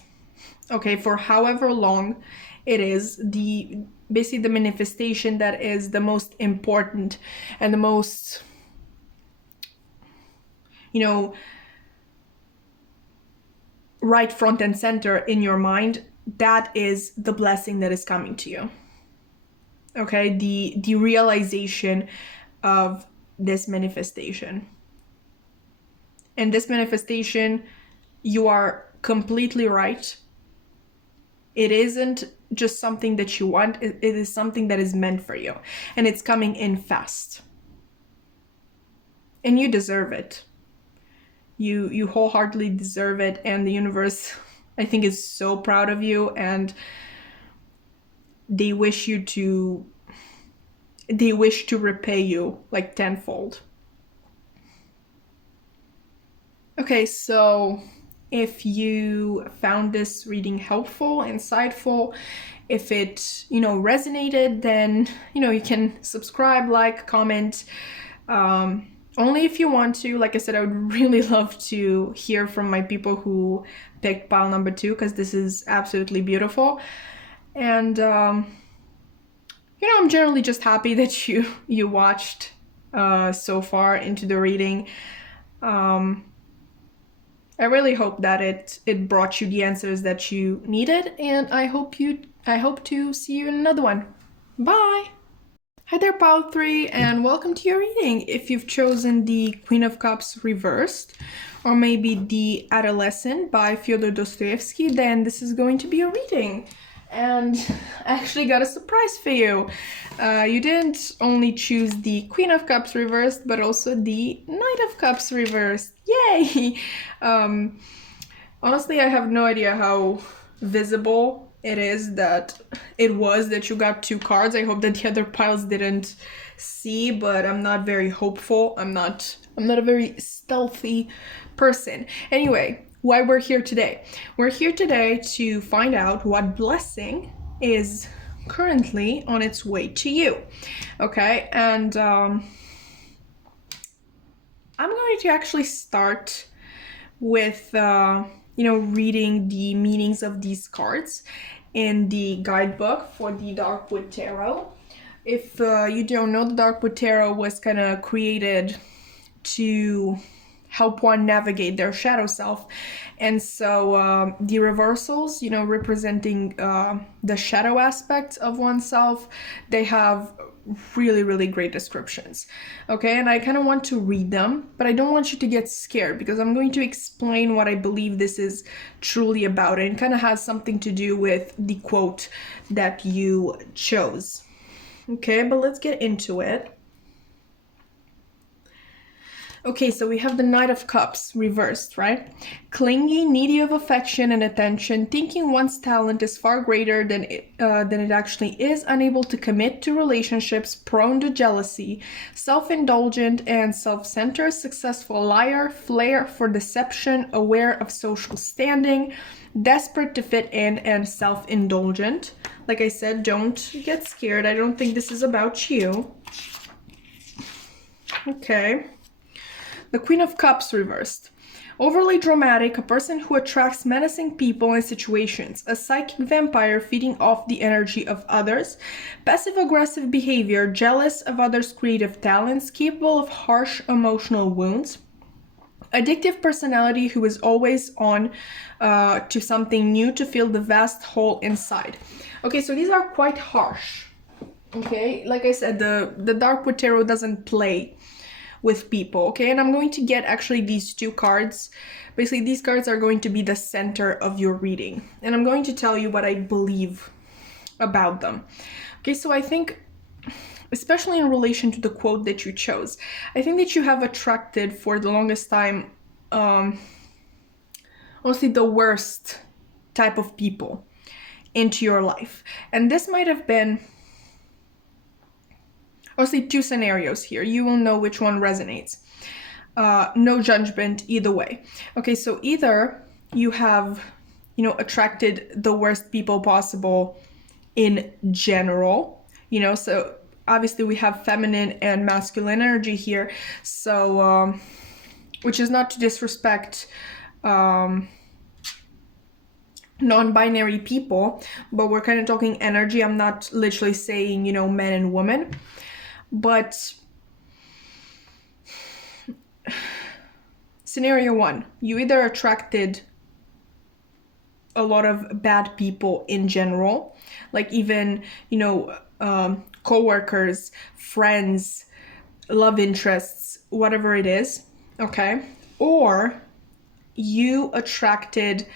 okay, for however long it is, basically the manifestation that is the most important and the most, right front and center in your mind, that is the blessing that is coming to you. Okay, the realization of this manifestation. And this manifestation, you are completely right. It isn't just something that you want, it is something that is meant for you. And it's coming in fast. And you deserve it. You wholeheartedly deserve it, and the universe, I think, is so proud of you, and they wish to repay you like tenfold. Okay, so if you found this reading helpful, insightful, if it, resonated, then, you can subscribe, like, comment, only if you want to. Like I said, I would really love to hear from my people who picked pile number 2, because this is absolutely beautiful. And, I'm generally just happy that you watched so far into the reading. I really hope that it brought you the answers that you needed, and I hope to see you in another one. Bye. Hi there, Pile 3, and welcome to your reading. If you've chosen the Queen of Cups reversed, or maybe the Adolescent by Fyodor Dostoevsky, then this is going to be a reading. And I actually got a surprise for you. You didn't only choose the Queen of Cups reversed, but also the Knight of Cups reversed. Yay! Honestly, I have no idea how visible it is that you got 2 cards. I hope that the other piles didn't see, but I'm not very hopeful. I'm not a very stealthy person. Anyway, why we're here today? We're here today to find out what blessing is currently on its way to you. Okay, and I'm going to actually start with reading the meanings of these cards in the guidebook for the Darkwood Tarot. If you don't know, the Darkwood Tarot was kind of created to help one navigate their shadow self, and so the reversals, representing the shadow aspect of oneself, they have really great descriptions. Okay, and I kind of want to read them, but I don't want you to get scared because I'm going to explain what I believe this is truly about, and it kind of has something to do with the quote that you chose. Okay, but let's get into it. Okay, so we have the Knight of Cups reversed, right? Clingy, needy of affection and attention, thinking one's talent is far greater than it actually is, unable to commit to relationships, prone to jealousy, self-indulgent and self-centered, successful liar, flair for deception, aware of social standing, desperate to fit in, and self-indulgent. Like I said, don't get scared. I don't think this is about you. Okay. The Queen of Cups reversed. Overly dramatic, a person who attracts menacing people and situations, a psychic vampire feeding off the energy of others, passive-aggressive behavior, jealous of others' creative talents, capable of harsh emotional wounds, addictive personality who is always on to something new to fill the vast hole inside. Okay, so these are quite harsh. Okay, like I said, the Darkwood Tarot doesn't play with people, okay? And I'm going to get actually these 2 cards. Basically, these cards are going to be the center of your reading, and I'm going to tell you what I believe about them. Okay, so I think, especially in relation to the quote that you chose, I think that you have attracted for the longest time mostly the worst type of people into your life. And this might have been mostly 2 scenarios here. You will know which one resonates. No judgment either way. Okay, so either you have, attracted the worst people possible in general, so obviously we have feminine and masculine energy here, so which is not to disrespect non-binary people, but we're kind of talking energy. I'm not literally saying, men and women. But scenario 1, you either attracted a lot of bad people in general, like even, co-workers, friends, love interests, whatever it is, okay? Or you attracted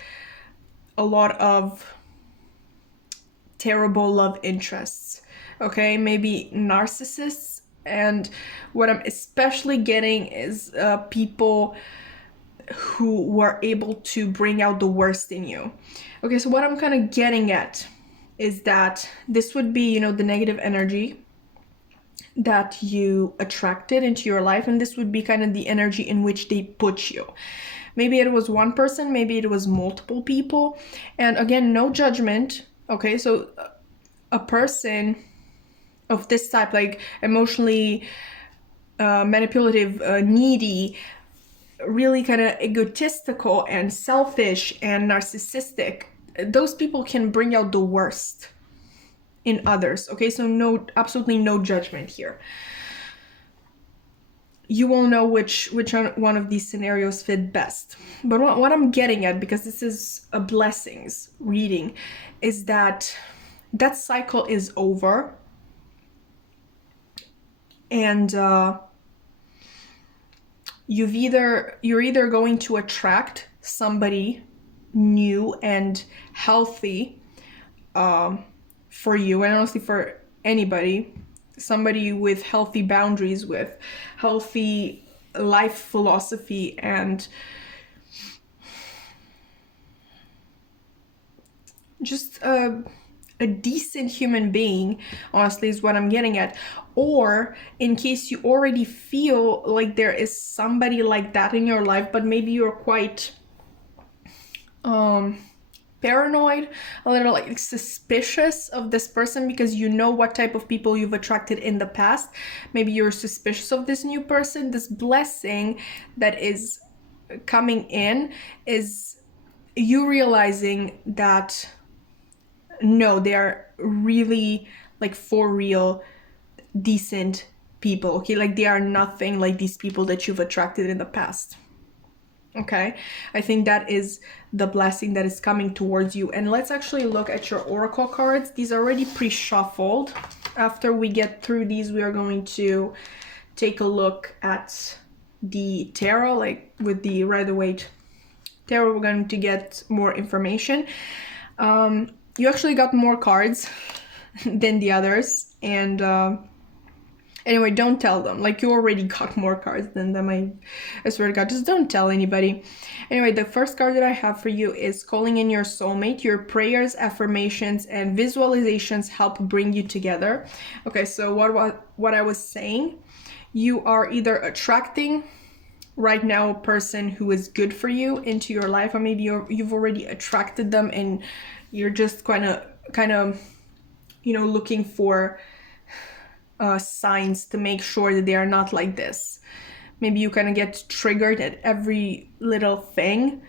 a lot of terrible love interests. Okay, maybe narcissists, and what I'm especially getting is people who were able to bring out the worst in you. Okay, so what I'm kind of getting at is that this would be, the negative energy that you attracted into your life, and this would be kind of the energy in which they put you. Maybe it was one person, maybe it was multiple people, and again, no judgment. Okay, so a person of this type, like emotionally manipulative, needy, really kind of egotistical and selfish and narcissistic, those people can bring out the worst in others. Okay, so absolutely no judgment here. you will know which one of these scenarios fit best. But what I'm getting at, because this is a blessings reading, is that that cycle is over, and you're either going to attract somebody new and healthy for you, and honestly for anybody, somebody with healthy boundaries, with healthy life philosophy, and just a decent human being, honestly, is what I'm getting at. Or in case you already feel like there is somebody like that in your life, but maybe you're quite paranoid, a little like suspicious of this person because you know what type of people you've attracted in the past. Maybe you're suspicious of this new person. This blessing that is coming in is you realizing that no, they're really like for real decent people, okay? Like they are nothing like these people that you've attracted in the past. Okay, I think that is the blessing that is coming towards you. And let's actually look at your oracle cards. These are already pre-shuffled. After we get through these, we are going to take a look at the tarot, like with the Rider-Waite tarot. We're going to get more information. You actually got more cards than the others, and anyway, don't tell them. Like, you already got more cards than them. I swear to God, just don't tell anybody. Anyway, the first card that I have for you is calling in your soulmate. Your prayers, affirmations, and visualizations help bring you together. Okay, so what I was saying, you are either attracting right now a person who is good for you into your life, or maybe you've already attracted them and you're just kind of looking for signs to make sure that they are not like this. Maybe you kind of get triggered at every little thing.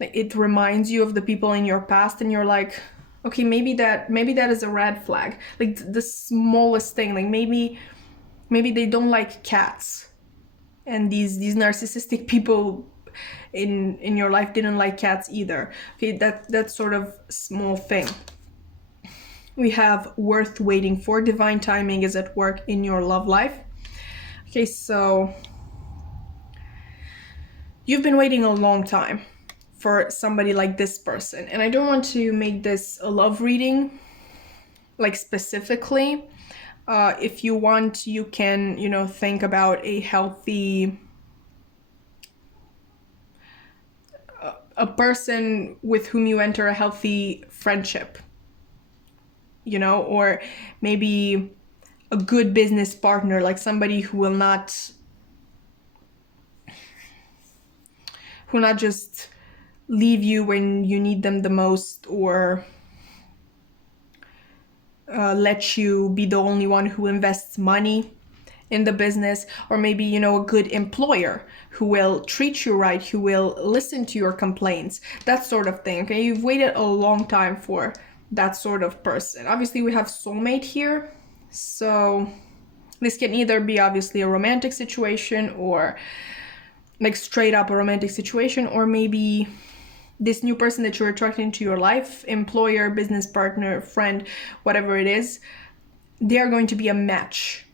Like, it reminds you of the people in your past, and you're like, okay, maybe that is a red flag. Like the smallest thing, like maybe they don't like cats, and these narcissistic people in your life didn't like cats either. Okay, that sort of small thing. We have worth waiting for. Divine timing is at work in your love life. Okay, so you've been waiting a long time for somebody like this person. And I don't want to make this a love reading, like specifically. If you want, you can, think about a healthy, a person with whom you enter a healthy friendship. Or maybe a good business partner, like somebody who will not just leave you when you need them the most, or let you be the only one who invests money in the business, or maybe, a good employer who will treat you right, who will listen to your complaints, that sort of thing. Okay, you've waited a long time for that sort of person. Obviously, we have soulmate here, so this can either be obviously a romantic situation, or like straight up a romantic situation, or maybe this new person that you're attracting into your life, employer, business partner, friend, whatever it is, they are going to be a match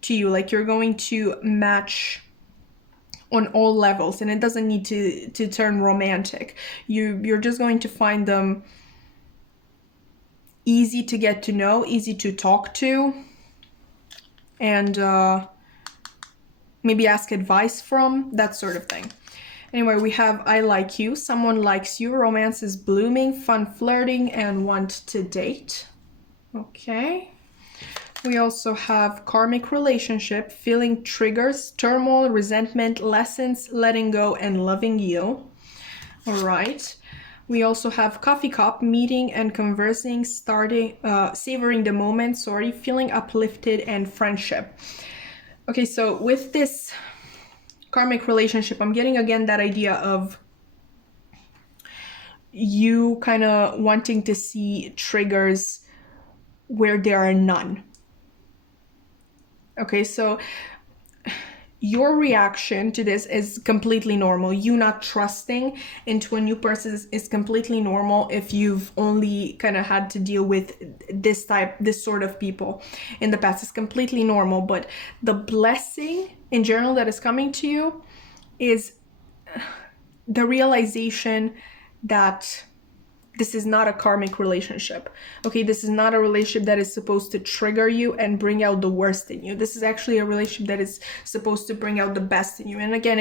to you. Like, you're going to match on all levels, and it doesn't need to turn romantic. You're just going to find them easy to get to know, easy to talk to, and maybe ask advice from, that sort of thing. Anyway, we have I like you, someone likes you, romance is blooming, fun flirting, and want to date. Okay. We also have karmic relationship, feeling triggers, turmoil, resentment, lessons, letting go, and loving you. All right. We also have coffee cup, meeting and conversing, savoring the moment, feeling uplifted, and friendship. Okay, so with this karmic relationship, I'm getting again that idea of you kind of wanting to see triggers where there are none. Okay, so your reaction to this is completely normal. You not trusting into a new person is completely normal if you've only kind of had to deal with this sort of people in the past. It's completely normal. But the blessing in general that is coming to you is the realization that this is not a karmic relationship. Okay, this is not a relationship that is supposed to trigger you and bring out the worst in you. This is actually a relationship that is supposed to bring out the best in you. And again,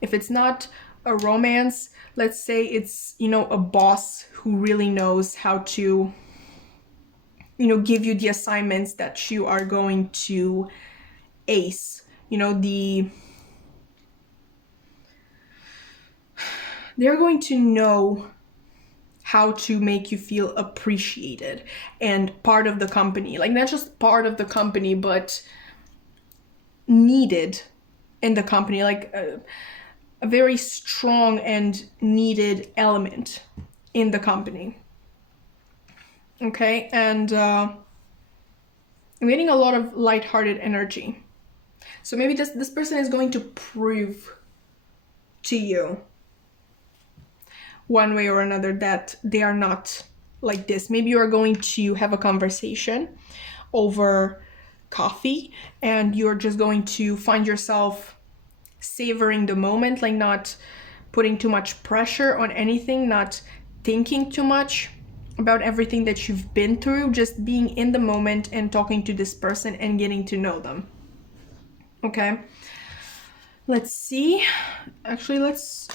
if it's not a romance, let's say it's, you know, a boss who really knows how to, you know, give you the assignments that you are going to ace. You know, they're going to know how to make you feel appreciated and part of the company. Like, not just part of the company, but needed in the company, like a very strong and needed element in the company. Okay, and I'm getting a lot of lighthearted energy. So maybe this person is going to prove to you one way or another that they are not like this. Maybe you are going to have a conversation over coffee and you're just going to find yourself savoring the moment, like not putting too much pressure on anything, not thinking too much about everything that you've been through, just being in the moment and talking to this person and getting to know them. Okay, let's see. Actually, let's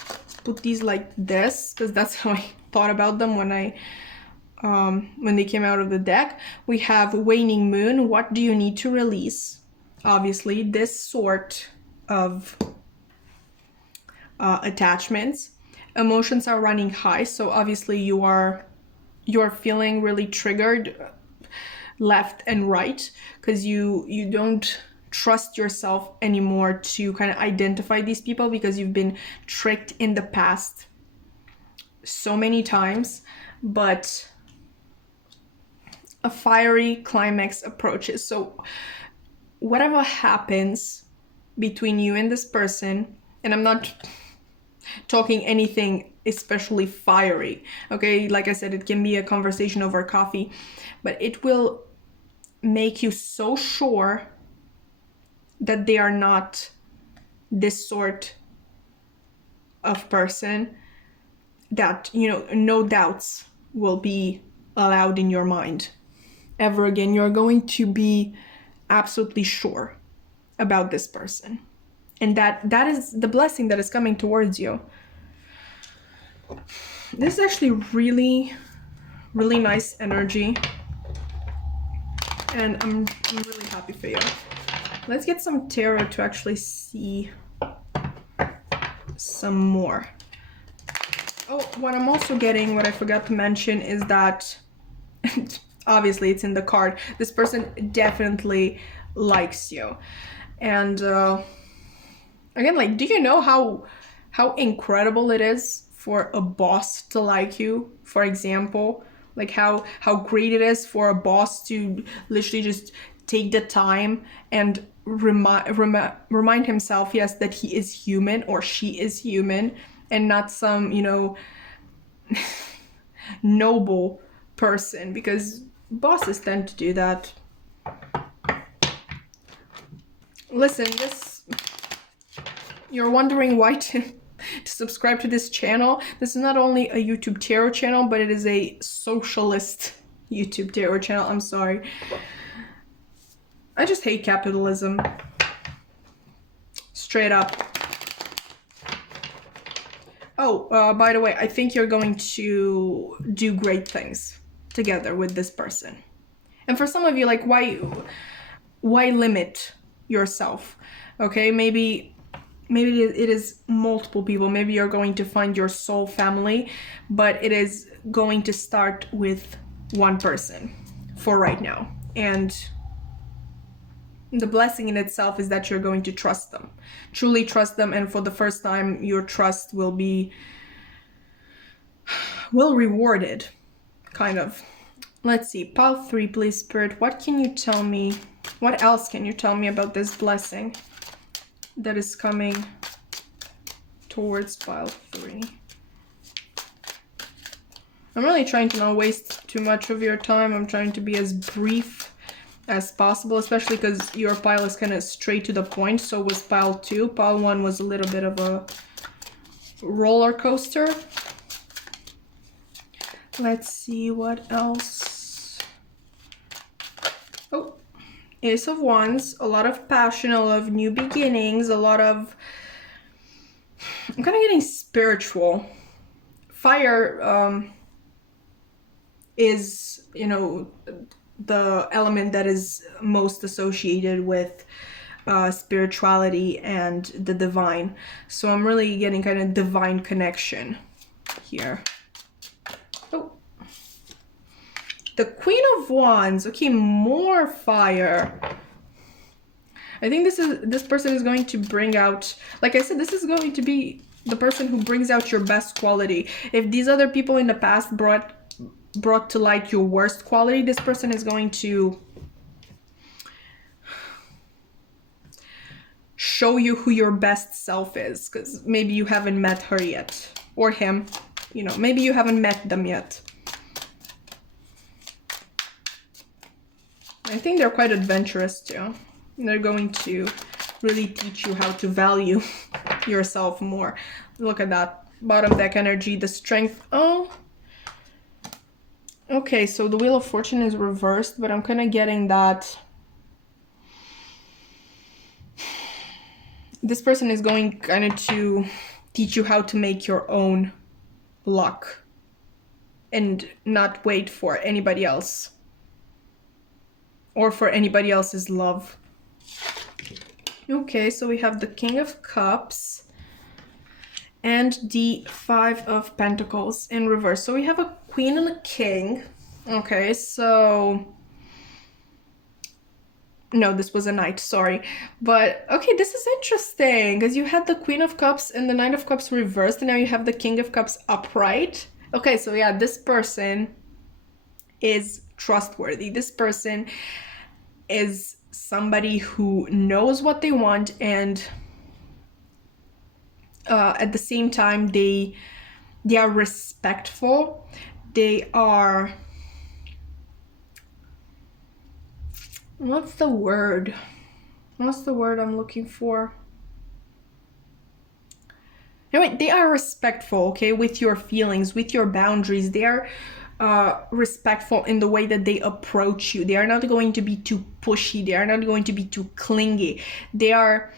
put these like this, because that's how I thought about them when they came out of the deck. We have waning moon. What do you need to release? Obviously, this sort of attachments. Emotions are running high, so obviously you're feeling really triggered left and right, because you don't trust yourself anymore to kind of identify these people, because you've been tricked in the past so many times. But a fiery climax approaches. So whatever happens between you and this person, and I'm not talking anything especially fiery, okay, like I said, it can be a conversation over coffee, but it will make you so sure that they are not this sort of person that, you know, no doubts will be allowed in your mind ever again. You're going to be absolutely sure about this person, and that is the blessing that is coming towards you. This is actually really, really nice energy, and I'm really happy for you. Let's get some tarot to actually see some more. Oh, what I'm also getting, what I forgot to mention, is that obviously it's in the card, this person definitely likes you. And again, like, do you know how incredible it is for a boss to like you, for example? Like how great it is for a boss to literally just take the time and remind himself, yes, that he is human or she is human, and not some, you know, noble person, because bosses tend to do that. Listen, you're wondering why to subscribe to this channel. This is not only a YouTube tarot channel, but it is a socialist YouTube tarot channel. I'm sorry. I just hate capitalism. Straight up. Oh, by the way, I think you're going to do great things together with this person. And for some of you, like, why limit yourself? Okay, maybe it is multiple people. Maybe you're going to find your soul family, but it is going to start with one person for right now. And the blessing in itself is that you're going to trust them, truly trust them, and for the first time your trust will be well rewarded, kind of. Let's see, pile 3, please, Spirit. What can you tell me? What else can you tell me about this blessing? that is coming towards pile 3. I'm really trying to not waste too much of your time. I'm trying to be as brief as possible, especially because your pile is kind of straight to the point. So was pile 2. Pile 1 was a little bit of a roller coaster. Let's see what else. Oh, Ace of Wands, a lot of passion, a lot of new beginnings, a lot of... I'm kind of getting spiritual. Fire is, you know, the element that is most associated with spirituality and the divine. So I'm really getting kind of divine connection here. Oh, the Queen of Wands. Okay, more fire. I think this person is going to bring out, like I said, this is going to be the person who brings out your best quality. If these other people in the past brought to light your worst quality, this person is going to show you who your best self is, because maybe you haven't met her yet, or him, you know, maybe you haven't met them yet. I think they're quite adventurous too. They're going to really teach you how to value yourself more. Look at that bottom deck energy, the strength. Oh, okay, so the Wheel of Fortune is reversed, but I'm kind of getting that this person is going kind of to teach you how to make your own luck and not wait for anybody else or for anybody else's love. Okay, so we have the King of Cups and the 5 of Pentacles in reverse. So we have a Queen and a King. Okay, so... No, this was a Knight, sorry. But, okay, this is interesting, because you had the Queen of Cups and the Knight of Cups reversed, and now you have the King of Cups upright. Okay, so yeah, this person is trustworthy. This person is somebody who knows what they want, and at the same time they are respectful. They are, what's the word I'm looking for? Anyway, they are respectful, okay, with your feelings, with your boundaries. They are respectful in the way that they approach you. They are not going to be too pushy. They are not going to be too clingy. They are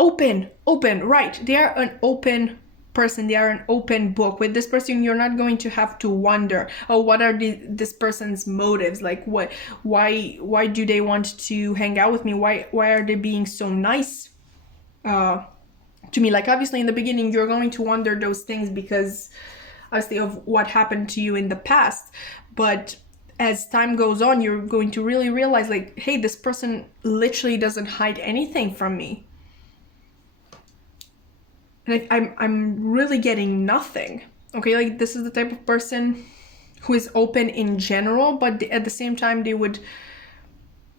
open, right? They are an open person. They are an open book. With this person, you're not going to have to wonder, oh, what are this person's motives? Like, why do they want to hang out with me? Why are they being so nice to me? Like, obviously in the beginning, you're going to wonder those things because obviously of what happened to you in the past, but as time goes on, you're going to really realize, like, hey, this person literally doesn't hide anything from me. And I'm really getting nothing. Okay, like, this is the type of person who is open in general, but at the same time, they would,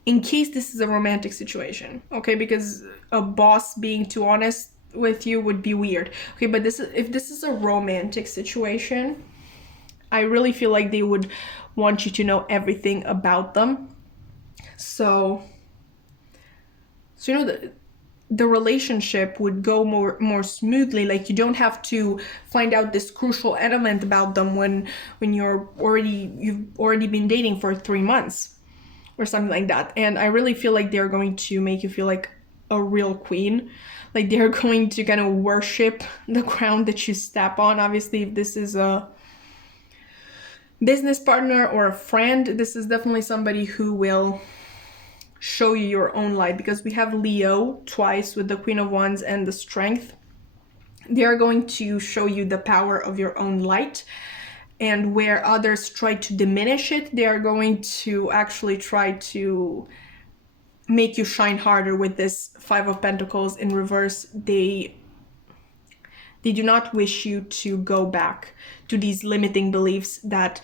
in case this is a romantic situation, okay, because a boss being too honest with you would be weird. Okay, but if this is a romantic situation, I really feel like they would want you to know everything about them. So you know, the relationship would go more smoothly. Like, you don't have to find out this crucial element about them when you've already been dating for 3 months or something like that. And I really feel like they're going to make you feel like a real queen. Like, they're going to kind of worship the ground that you step on. Obviously, if this is a business partner or a friend, this is definitely somebody who will show you your own light, because we have Leo twice with the Queen of Wands and the Strength. They are going to show you the power of your own light, and where others try to diminish it, they are going to actually try to make you shine harder with this 5 of Pentacles in reverse. They do not wish you to go back to these limiting beliefs that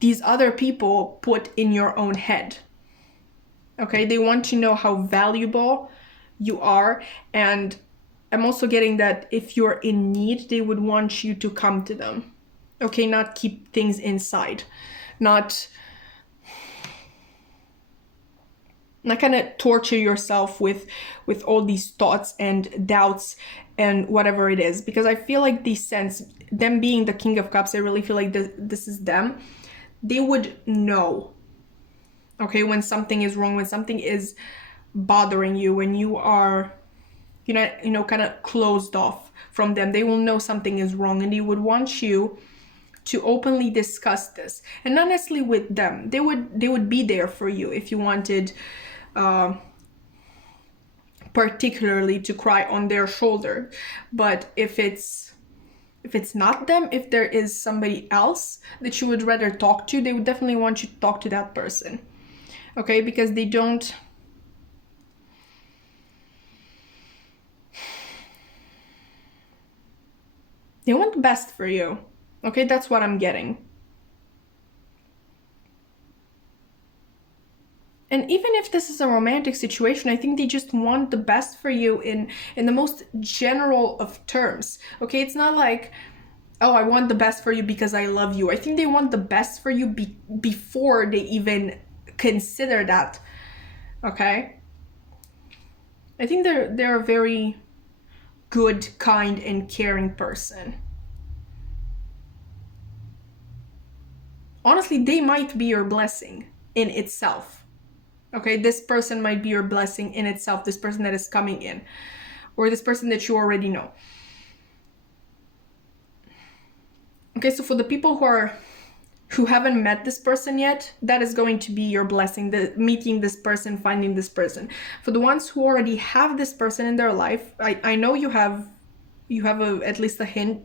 these other people put in your own head. Okay, they want to know how valuable you are. And I'm also getting that if you're in need, they would want you to come to them. Okay, not keep things inside. Not kind of torture yourself with all these thoughts and doubts and whatever it is, because I feel like these sense, them being the King of Cups, I really feel like this is them. They would know, okay, when something is wrong, when something is bothering you, when you are, you know, kind of closed off from them. They will know something is wrong, and they would want you to openly discuss this, and not necessarily with them. They would be there for you if you wanted particularly to cry on their shoulder. But if it's not them, if there is somebody else that you would rather talk to, they would definitely want you to talk to that person. Okay, because they want the best for you. Okay, that's what I'm getting. And even if this is a romantic situation, I think they just want the best for you in the most general of terms. Okay, it's not like, oh, I want the best for you because I love you. I think they want the best for you before they even consider that. Okay? I think they're a very good, kind, and caring person. Honestly, they might be your blessing in itself. Okay, this person might be your blessing in itself, this person that is coming in, or this person that you already know. Okay, so for the people who haven't met this person yet, that is going to be your blessing, meeting this person, finding this person. For the ones who already have this person in their life, I know you have at least a hint.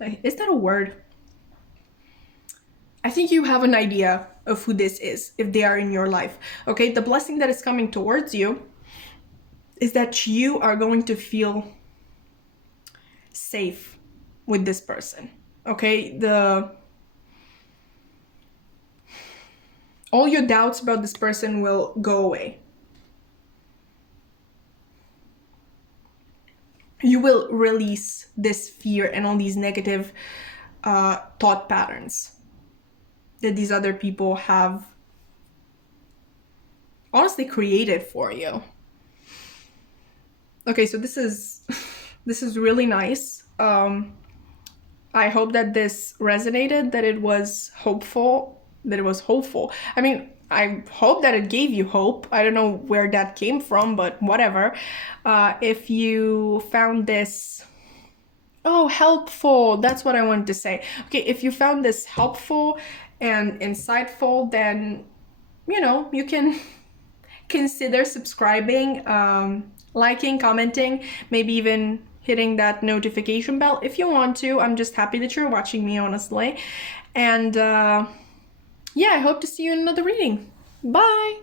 Is that a word? I think you have an idea of who this is, if they are in your life. Okay, the blessing that is coming towards you is that you are going to feel safe with this person. Okay, all your doubts about this person will go away. You will release this fear and all these negative thought patterns that these other people have honestly created for you. Okay, so this is really nice. I hope that this resonated, that it was hopeful. I mean, I hope that it gave you hope. I don't know where that came from, but whatever. If you found this helpful, that's what I wanted to say. Okay, if you found this helpful and insightful, then you can consider subscribing, liking, commenting, maybe even hitting that notification bell if you want to. I'm just happy that you're watching me, honestly. And yeah, I hope to see you in another reading. Bye!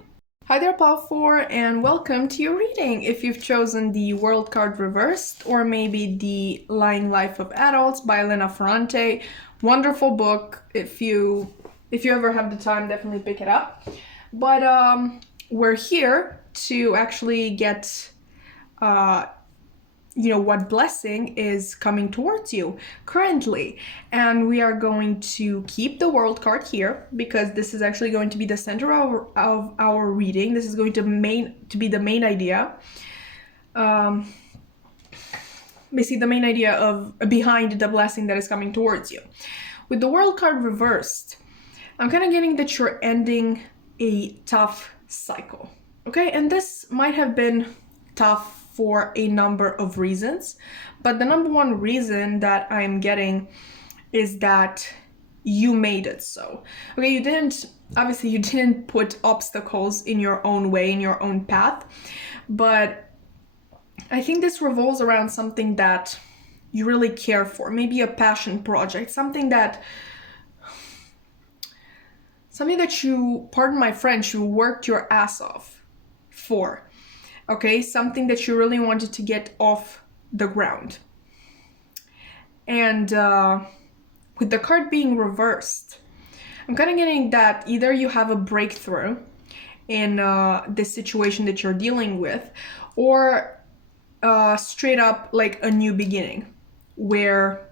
Hi there, Pile 4, and welcome to your reading. If you've chosen the World card reversed, or maybe the Lying Life of Adults by Elena Ferrante, wonderful book. If you ever have the time, definitely pick it up. But we're here to actually get what blessing is coming towards you currently, and we are going to keep the World card here because this is actually going to be the center of our reading. This is going to be the main idea, basically the main idea of behind the blessing that is coming towards you. With the World card reversed, I'm kind of getting that you're ending a tough cycle. Okay, and this might have been tough for a number of reasons, but the number one reason that I'm getting is that you made it so. Okay, you didn't put obstacles in your own way, in your own path, but I think this revolves around something that you really care for, maybe a passion project, something that you, pardon my French, you worked your ass off for. Okay, something that you really wanted to get off the ground. And with the card being reversed, I'm kind of getting that either you have a breakthrough in this situation that you're dealing with, or straight up like a new beginning where,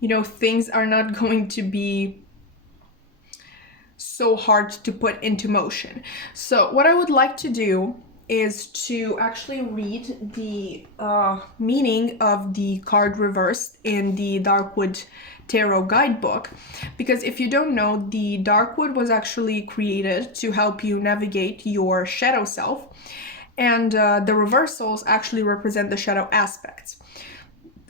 you know, things are not going to be so hard to put into motion. So what I would like to do is to actually read the meaning of the card reversed in the Darkwood Tarot guidebook, because if you don't know, the Darkwood was actually created to help you navigate your shadow self, and the reversals actually represent the shadow aspects.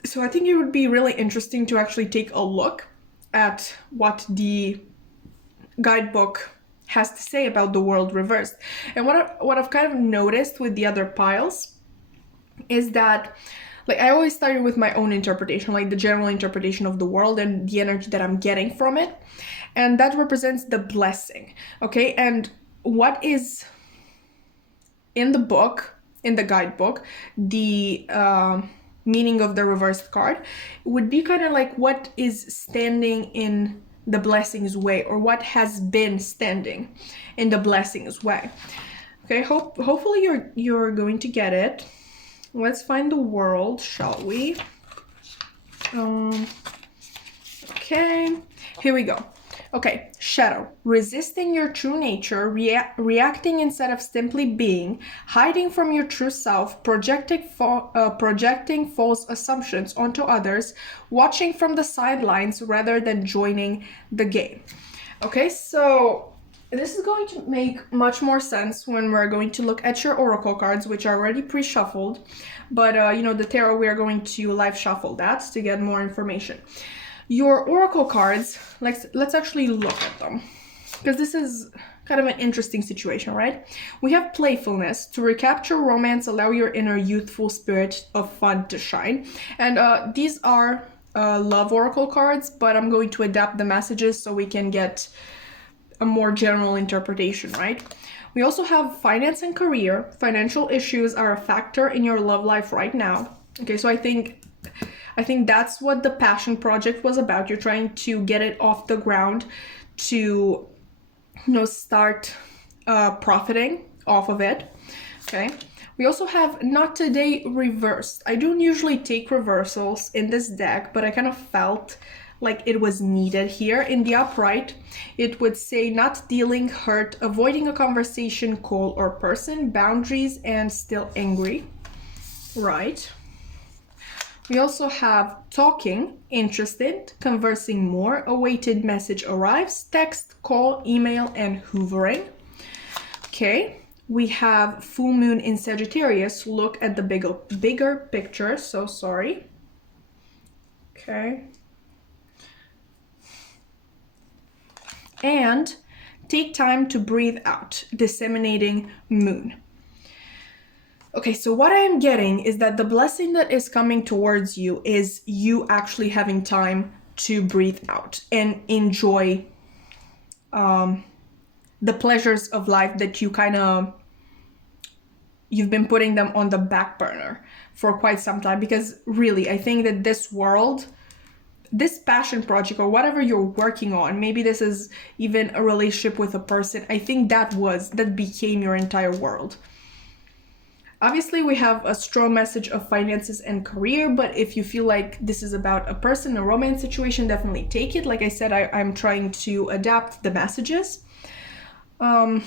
So I think it would be really interesting to actually take a look at what the guidebook has to say about the world reversed. And what I've kind of noticed with the other piles is that, like, I always started with my own interpretation, like the general interpretation of the world and the energy that I'm getting from it, and that represents the blessing. Okay, and what is in the book, in the guidebook, the meaning of the reversed card would be kind of like what is standing in the blessing's way, or what has been standing in the blessing's way. Okay, hopefully you're going to get it. Let's find the world, shall we? Okay, here we go. Okay, shadow, resisting your true nature, reacting instead of simply being, hiding from your true self, projecting false assumptions onto others, watching from the sidelines rather than joining the game. Okay, so this is going to make much more sense when we're going to look at your oracle cards, which are already pre-shuffled, but you know, the tarot, we are going to live shuffle that to get more information. Your oracle cards, let's actually look at them, because this is kind of an interesting situation, right? We have playfulness, to recapture romance, allow your inner youthful spirit of fun to shine. And these are love oracle cards, but I'm going to adapt the messages so we can get a more general interpretation, right? We also have finance and career. Financial issues are a factor in your love life right now. Okay, so I think that's what the passion project was about. You're trying to get it off the ground to, you know, start profiting off of it. Okay. We also have not today reversed. I don't usually take reversals in this deck, but I kind of felt like it was needed here. In the upright, it would say not dealing, hurt, avoiding a conversation, call, or person, boundaries, and still angry. Right. We also have talking, interested, conversing more, awaited message arrives, text, call, email, and hoovering. Okay, we have full moon in Sagittarius, look at the bigger picture, so sorry. Okay. And take time to breathe out, disseminating moon. Okay, so what I am getting is that the blessing that is coming towards you is you actually having time to breathe out and enjoy the pleasures of life that you've been putting them on the back burner for quite some time. Because really, I think that this world, this passion project or whatever you're working on, maybe this is even a relationship with a person, I think that became your entire world. Obviously, we have a strong message of finances and career, but if you feel like this is about a person, a romance situation, definitely take it. Like I said, I'm trying to adapt the messages. So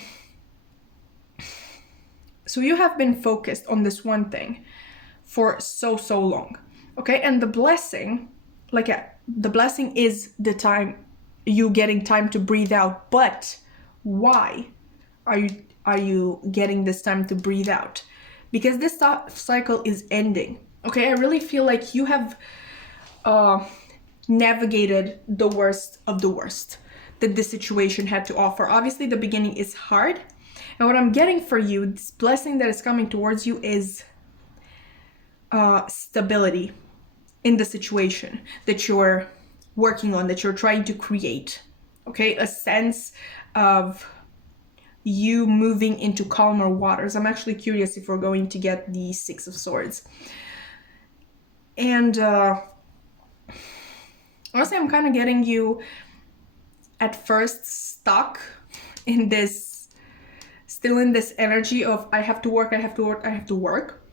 you have been focused on this one thing for so long, okay? And the blessing, the blessing is the time, you getting time to breathe out. But why are you getting this time to breathe out? Because this cycle is ending. Okay, I really feel like you have navigated the worst of the worst that this situation had to offer. Obviously, the beginning is hard. And what I'm getting for you, this blessing that is coming towards you, is stability in the situation that you're working on, that you're trying to create. Okay, a sense of you moving into calmer waters. I'm actually curious if we're going to get the Six of Swords. And honestly, I'm kind of getting you at first stuck in this, still in this energy of I have to work, I have to work, I have to work.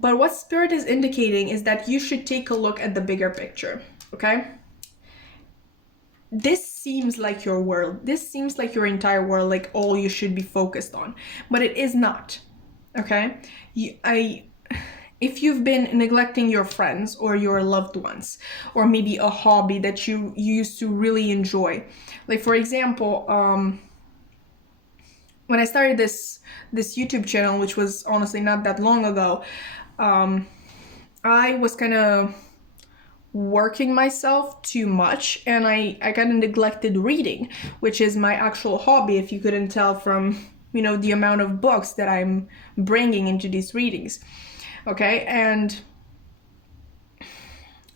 But what Spirit is indicating is that you should take a look at the bigger picture, okay? This seems like your world. This seems like your entire world, like all you should be focused on. But it is not, okay? If you've been neglecting your friends or your loved ones, or maybe a hobby that you used to really enjoy. Like, for example, when I started this YouTube channel, which was honestly not that long ago, I was kind of working myself too much, and I kind of neglected reading, which is my actual hobby, if you couldn't tell from, you know, the amount of books that I'm bringing into these readings. Okay, and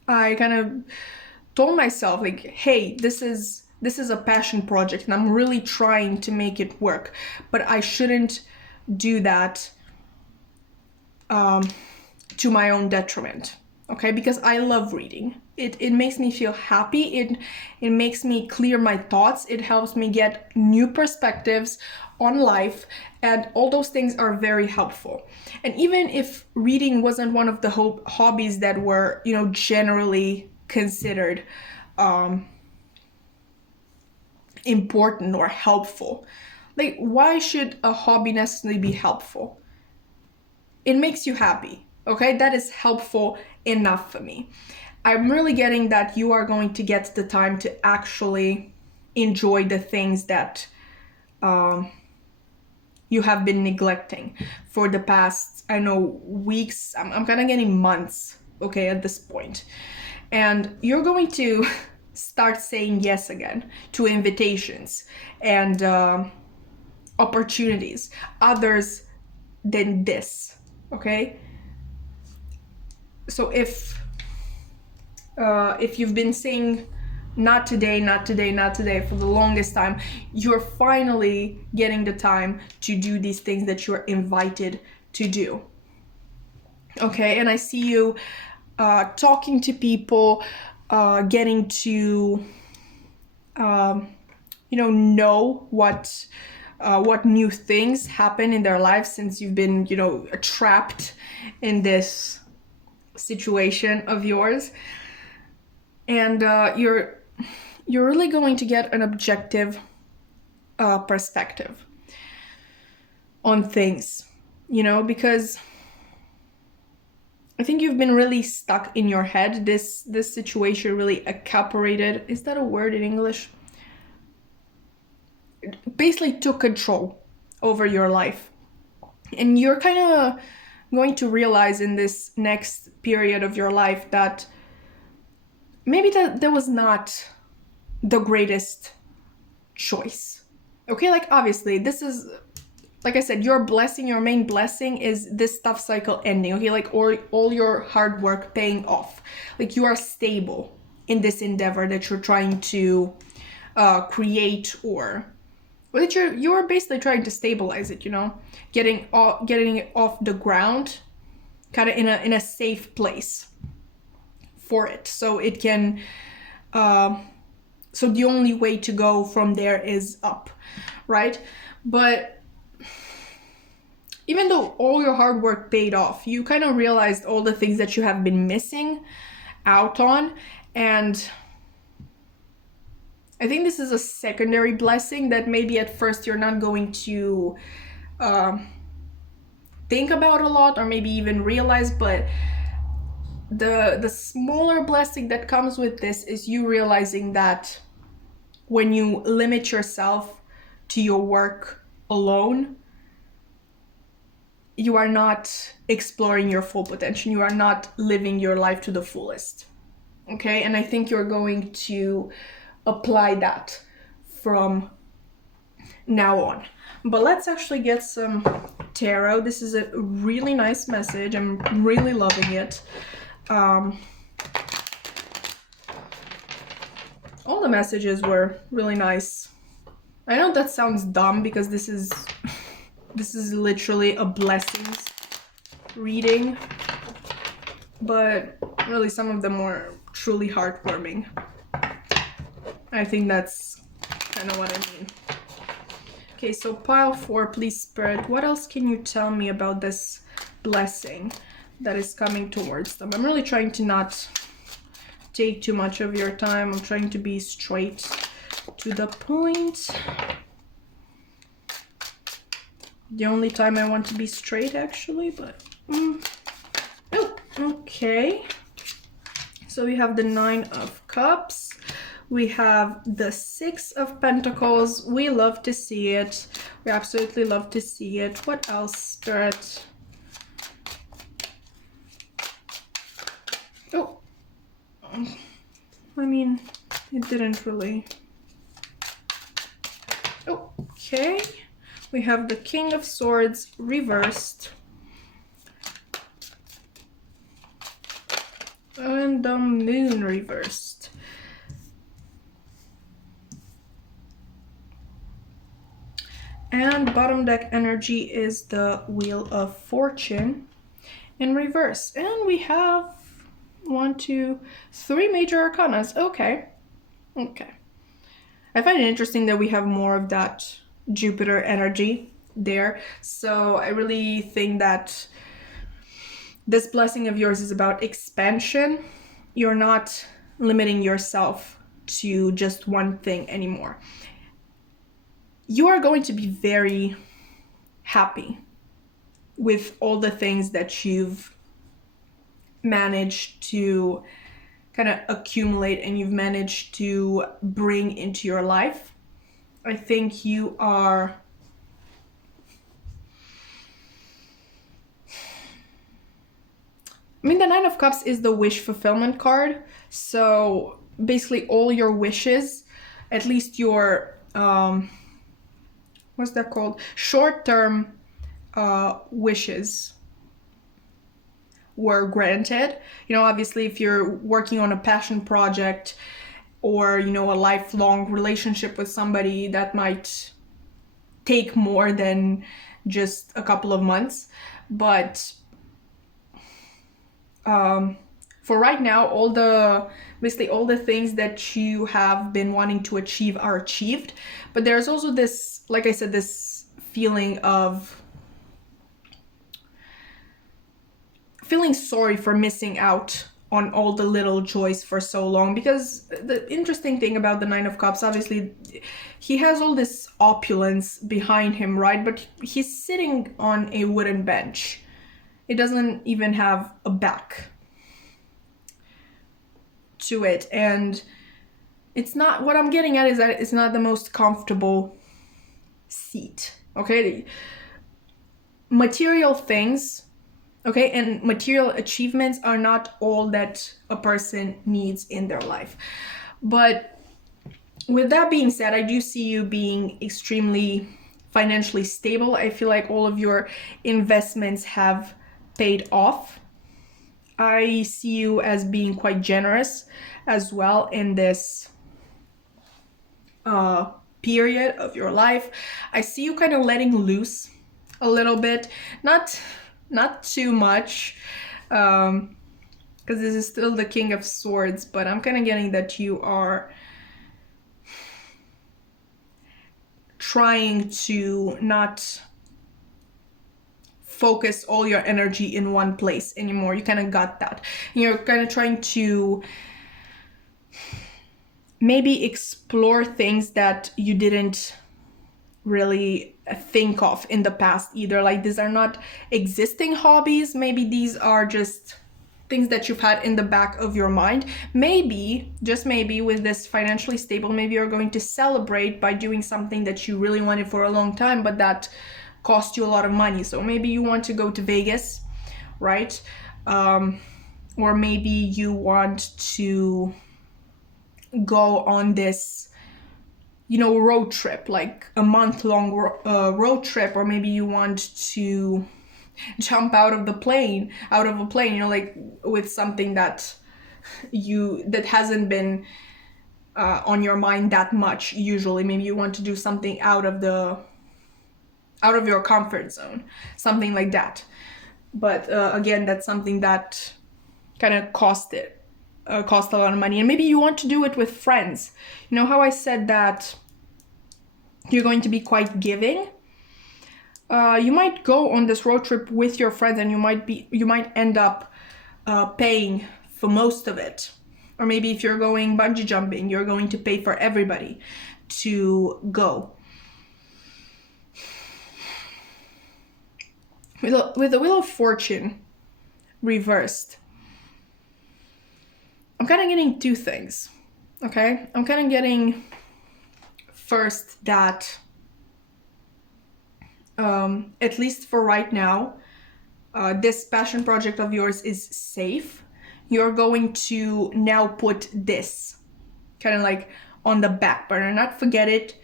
I kind of told myself, like, hey, this is a passion project and I'm really trying to make it work, but I shouldn't do that to my own detriment, okay? Because I love reading. It makes me feel happy. It makes me clear my thoughts. It helps me get new perspectives on life, and all those things are very helpful. And even if reading wasn't one of the hobbies that were, you know, generally considered important or helpful, like, why should a hobby necessarily be helpful? It makes you happy, okay? That is helpful enough for me. I'm really getting that you are going to get the time to actually enjoy the things that you have been neglecting for the past, I know, weeks. I'm kind of getting months, okay, at this point. And you're going to start saying yes again to invitations and opportunities others than this, okay? So if you've been saying not today, not today, not today for the longest time, you're finally getting the time to do these things that you're invited to do. Okay, and I see you talking to people, getting to know what new things happen in their lives since you've been, you know, trapped in this situation of yours. And you're really going to get an objective perspective on things, you know, because I think you've been really stuck in your head. This situation really accaparated, is that a word in English? It basically took control over your life. And you're kind of going to realize in this next period of your life that maybe that was not the greatest choice. Okay, like, obviously, this is, like I said, your blessing, your main blessing is this tough cycle ending, okay? Like, or all your hard work paying off. Like, you are stable in this endeavor that you're trying to create, or that you're basically trying to stabilize it, you know? Getting it off the ground, kind of in a safe place for it, so it can so the only way to go from there is up, right? But even though all your hard work paid off, you kind of realized all the things that you have been missing out on. And I think this is a secondary blessing that maybe at first you're not going to think about a lot, or maybe even realize, but the smaller blessing that comes with this is you realizing that when you limit yourself to your work alone, you are not exploring your full potential. You are not living your life to the fullest. Okay, and I think you're going to apply that from now on. But let's actually get some tarot. This is a really nice message. I'm really loving it. All the messages were really nice. I know that sounds dumb because this is literally a blessings reading, but really some of them were truly heartwarming. I think that's kind of what I mean. Okay, so pile 4, please, Spirit. What else can you tell me about this blessing? that is coming towards them. I'm really trying to not take too much of your time. I'm trying to be straight to the point. The only time I want to be straight, actually, but... Oh, okay. So we have the 9 of Cups. We have the 6 of Pentacles. We love to see it. We absolutely love to see it. What else, Spirit? Oh. I mean, it didn't really... Oh, okay. We have the King of Swords reversed. And the Moon reversed. And bottom deck energy is the Wheel of Fortune in reverse. And we have 1, 2, 3 major arcanas. Okay. Okay. I find it interesting that we have more of that Jupiter energy there. So I really think that this blessing of yours is about expansion. You're not limiting yourself to just one thing anymore. You are going to be very happy with all the things that you've managed to kind of accumulate and you've managed to bring into your life. I think you are... I mean, the 9 of Cups is the wish fulfillment card. So basically all your wishes, at least your, what's that called? Short-term wishes were granted. You know, obviously if you're working on a passion project or, you know, a lifelong relationship with somebody, that might take more than just a couple of months. But for right now, basically all the things that you have been wanting to achieve are achieved. But there's also this, like I said, this feeling of feeling sorry for missing out on all the little joys for so long. Because the interesting thing about the 9 of Cups, obviously he has all this opulence behind him, right? But he's sitting on a wooden bench. It doesn't even have a back to it. And it's not, what I'm getting at is that it's not the most comfortable seat, okay? Material things, okay, and material achievements are not all that a person needs in their life. But with that being said, I do see you being extremely financially stable. I feel like all of your investments have paid off. I see you as being quite generous as well in this period of your life. I see you kind of letting loose a little bit, not too much, because this is still the King of Swords, but I'm kind of getting that you are trying to not focus all your energy in one place anymore. You kind of got that. You're kind of trying to maybe explore things that you didn't really think of in the past either. Like, these are not existing hobbies. Maybe these are just things that you've had in the back of your mind. Maybe, just maybe, with this financially stable, maybe you're going to celebrate by doing something that you really wanted for a long time, but that cost you a lot of money. So maybe you want to go to Vegas, right? Or maybe you want to go on this, you know, road trip, like a month-long road trip. Or maybe you want to jump out of a plane, you know, like with something that hasn't been on your mind that much usually. Maybe you want to do something out of your comfort zone, something like that. But again, that's something that kind of cost a lot of money. And maybe you want to do it with friends. You know how I said that you're going to be quite giving? you might go on this road trip with your friends, and you might end up paying for most of it. Or maybe if you're going bungee jumping, you're going to pay for everybody to go. With the Wheel of Fortune reversed, I'm kind of getting two things, okay? I'm kind of getting first that, at least for right now, this passion project of yours is safe. You're going to now put this kind of like on the back burner, not forget it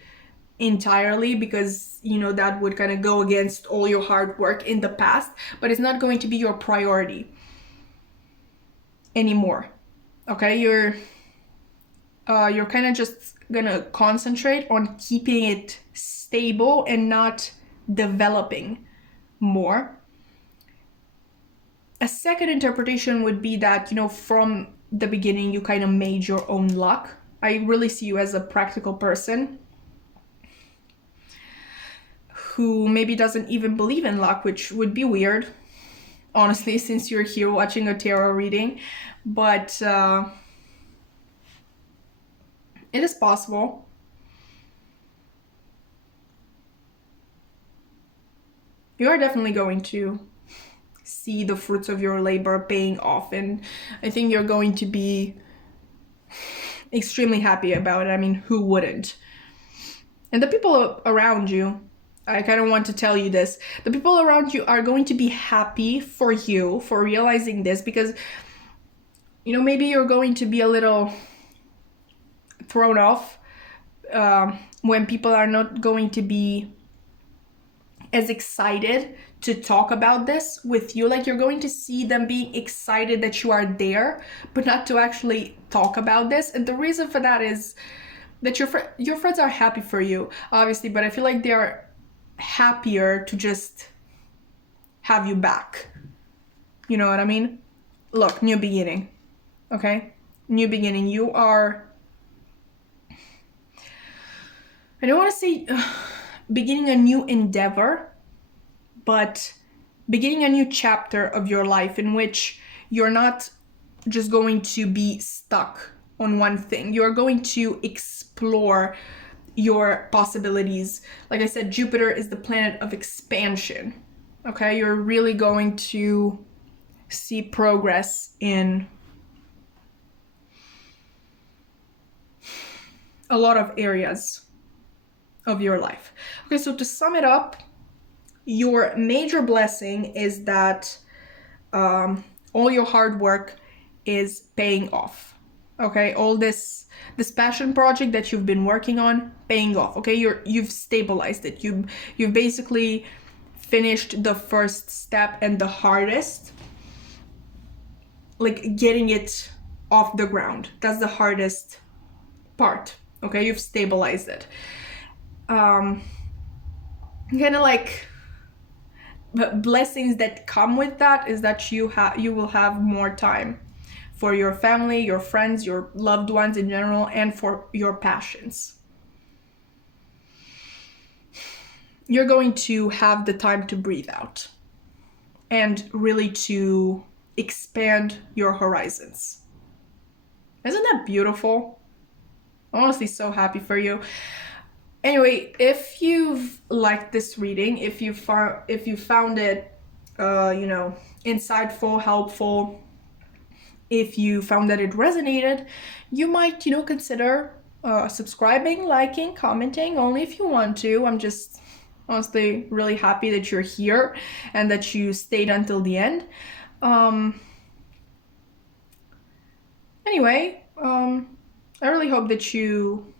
entirely, because you know that would kind of go against all your hard work in the past, but it's not going to be your priority anymore. Okay, you're kind of just gonna concentrate on keeping it stable and not developing more. A second interpretation would be that, you know, from the beginning you kind of made your own luck. I really see you as a practical person who maybe doesn't even believe in luck, which would be weird, honestly, since you're here watching a tarot reading. But it is possible. You are definitely going to see the fruits of your labor paying off, and I think you're going to be extremely happy about it. I mean, who wouldn't? And the people around you, I kind of want to tell you this. The people around you are going to be happy for you for realizing this, because, you know, maybe you're going to be a little thrown off when people are not going to be as excited to talk about this with you. Like, you're going to see them being excited that you are there, but not to actually talk about this. And the reason for that is that your friends are happy for you, obviously, but I feel like they are happier to just have you back. You know what I mean? Look, new beginning. Okay? New beginning. You are, I don't want to say beginning a new endeavor, but beginning a new chapter of your life in which you're not just going to be stuck on one thing. You're going to explore your possibilities. Like I said, Jupiter is the planet of expansion. Okay, you're really going to see progress in a lot of areas of your life. Okay, so to sum it up, your major blessing is that all your hard work is paying off. Okay, all this passion project that you've been working on, paying off. Okay, you've stabilized it. You've basically finished the first step and the hardest, like getting it off the ground. That's the hardest part. Okay, you've stabilized it. Kind of like blessings that come with that is that you will have more time for your family, your friends, your loved ones in general, and for your passions. You're going to have the time to breathe out and really to expand your horizons. Isn't that beautiful? I'm honestly so happy for you. Anyway, if you've liked this reading, if you found it, insightful, helpful, if you found that it resonated, you might, consider subscribing, liking, commenting, only if you want to. I'm just honestly really happy that you're here and that you stayed until the end. Anyway, I really hope that you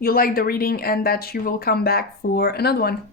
like the reading and that you will come back for another one.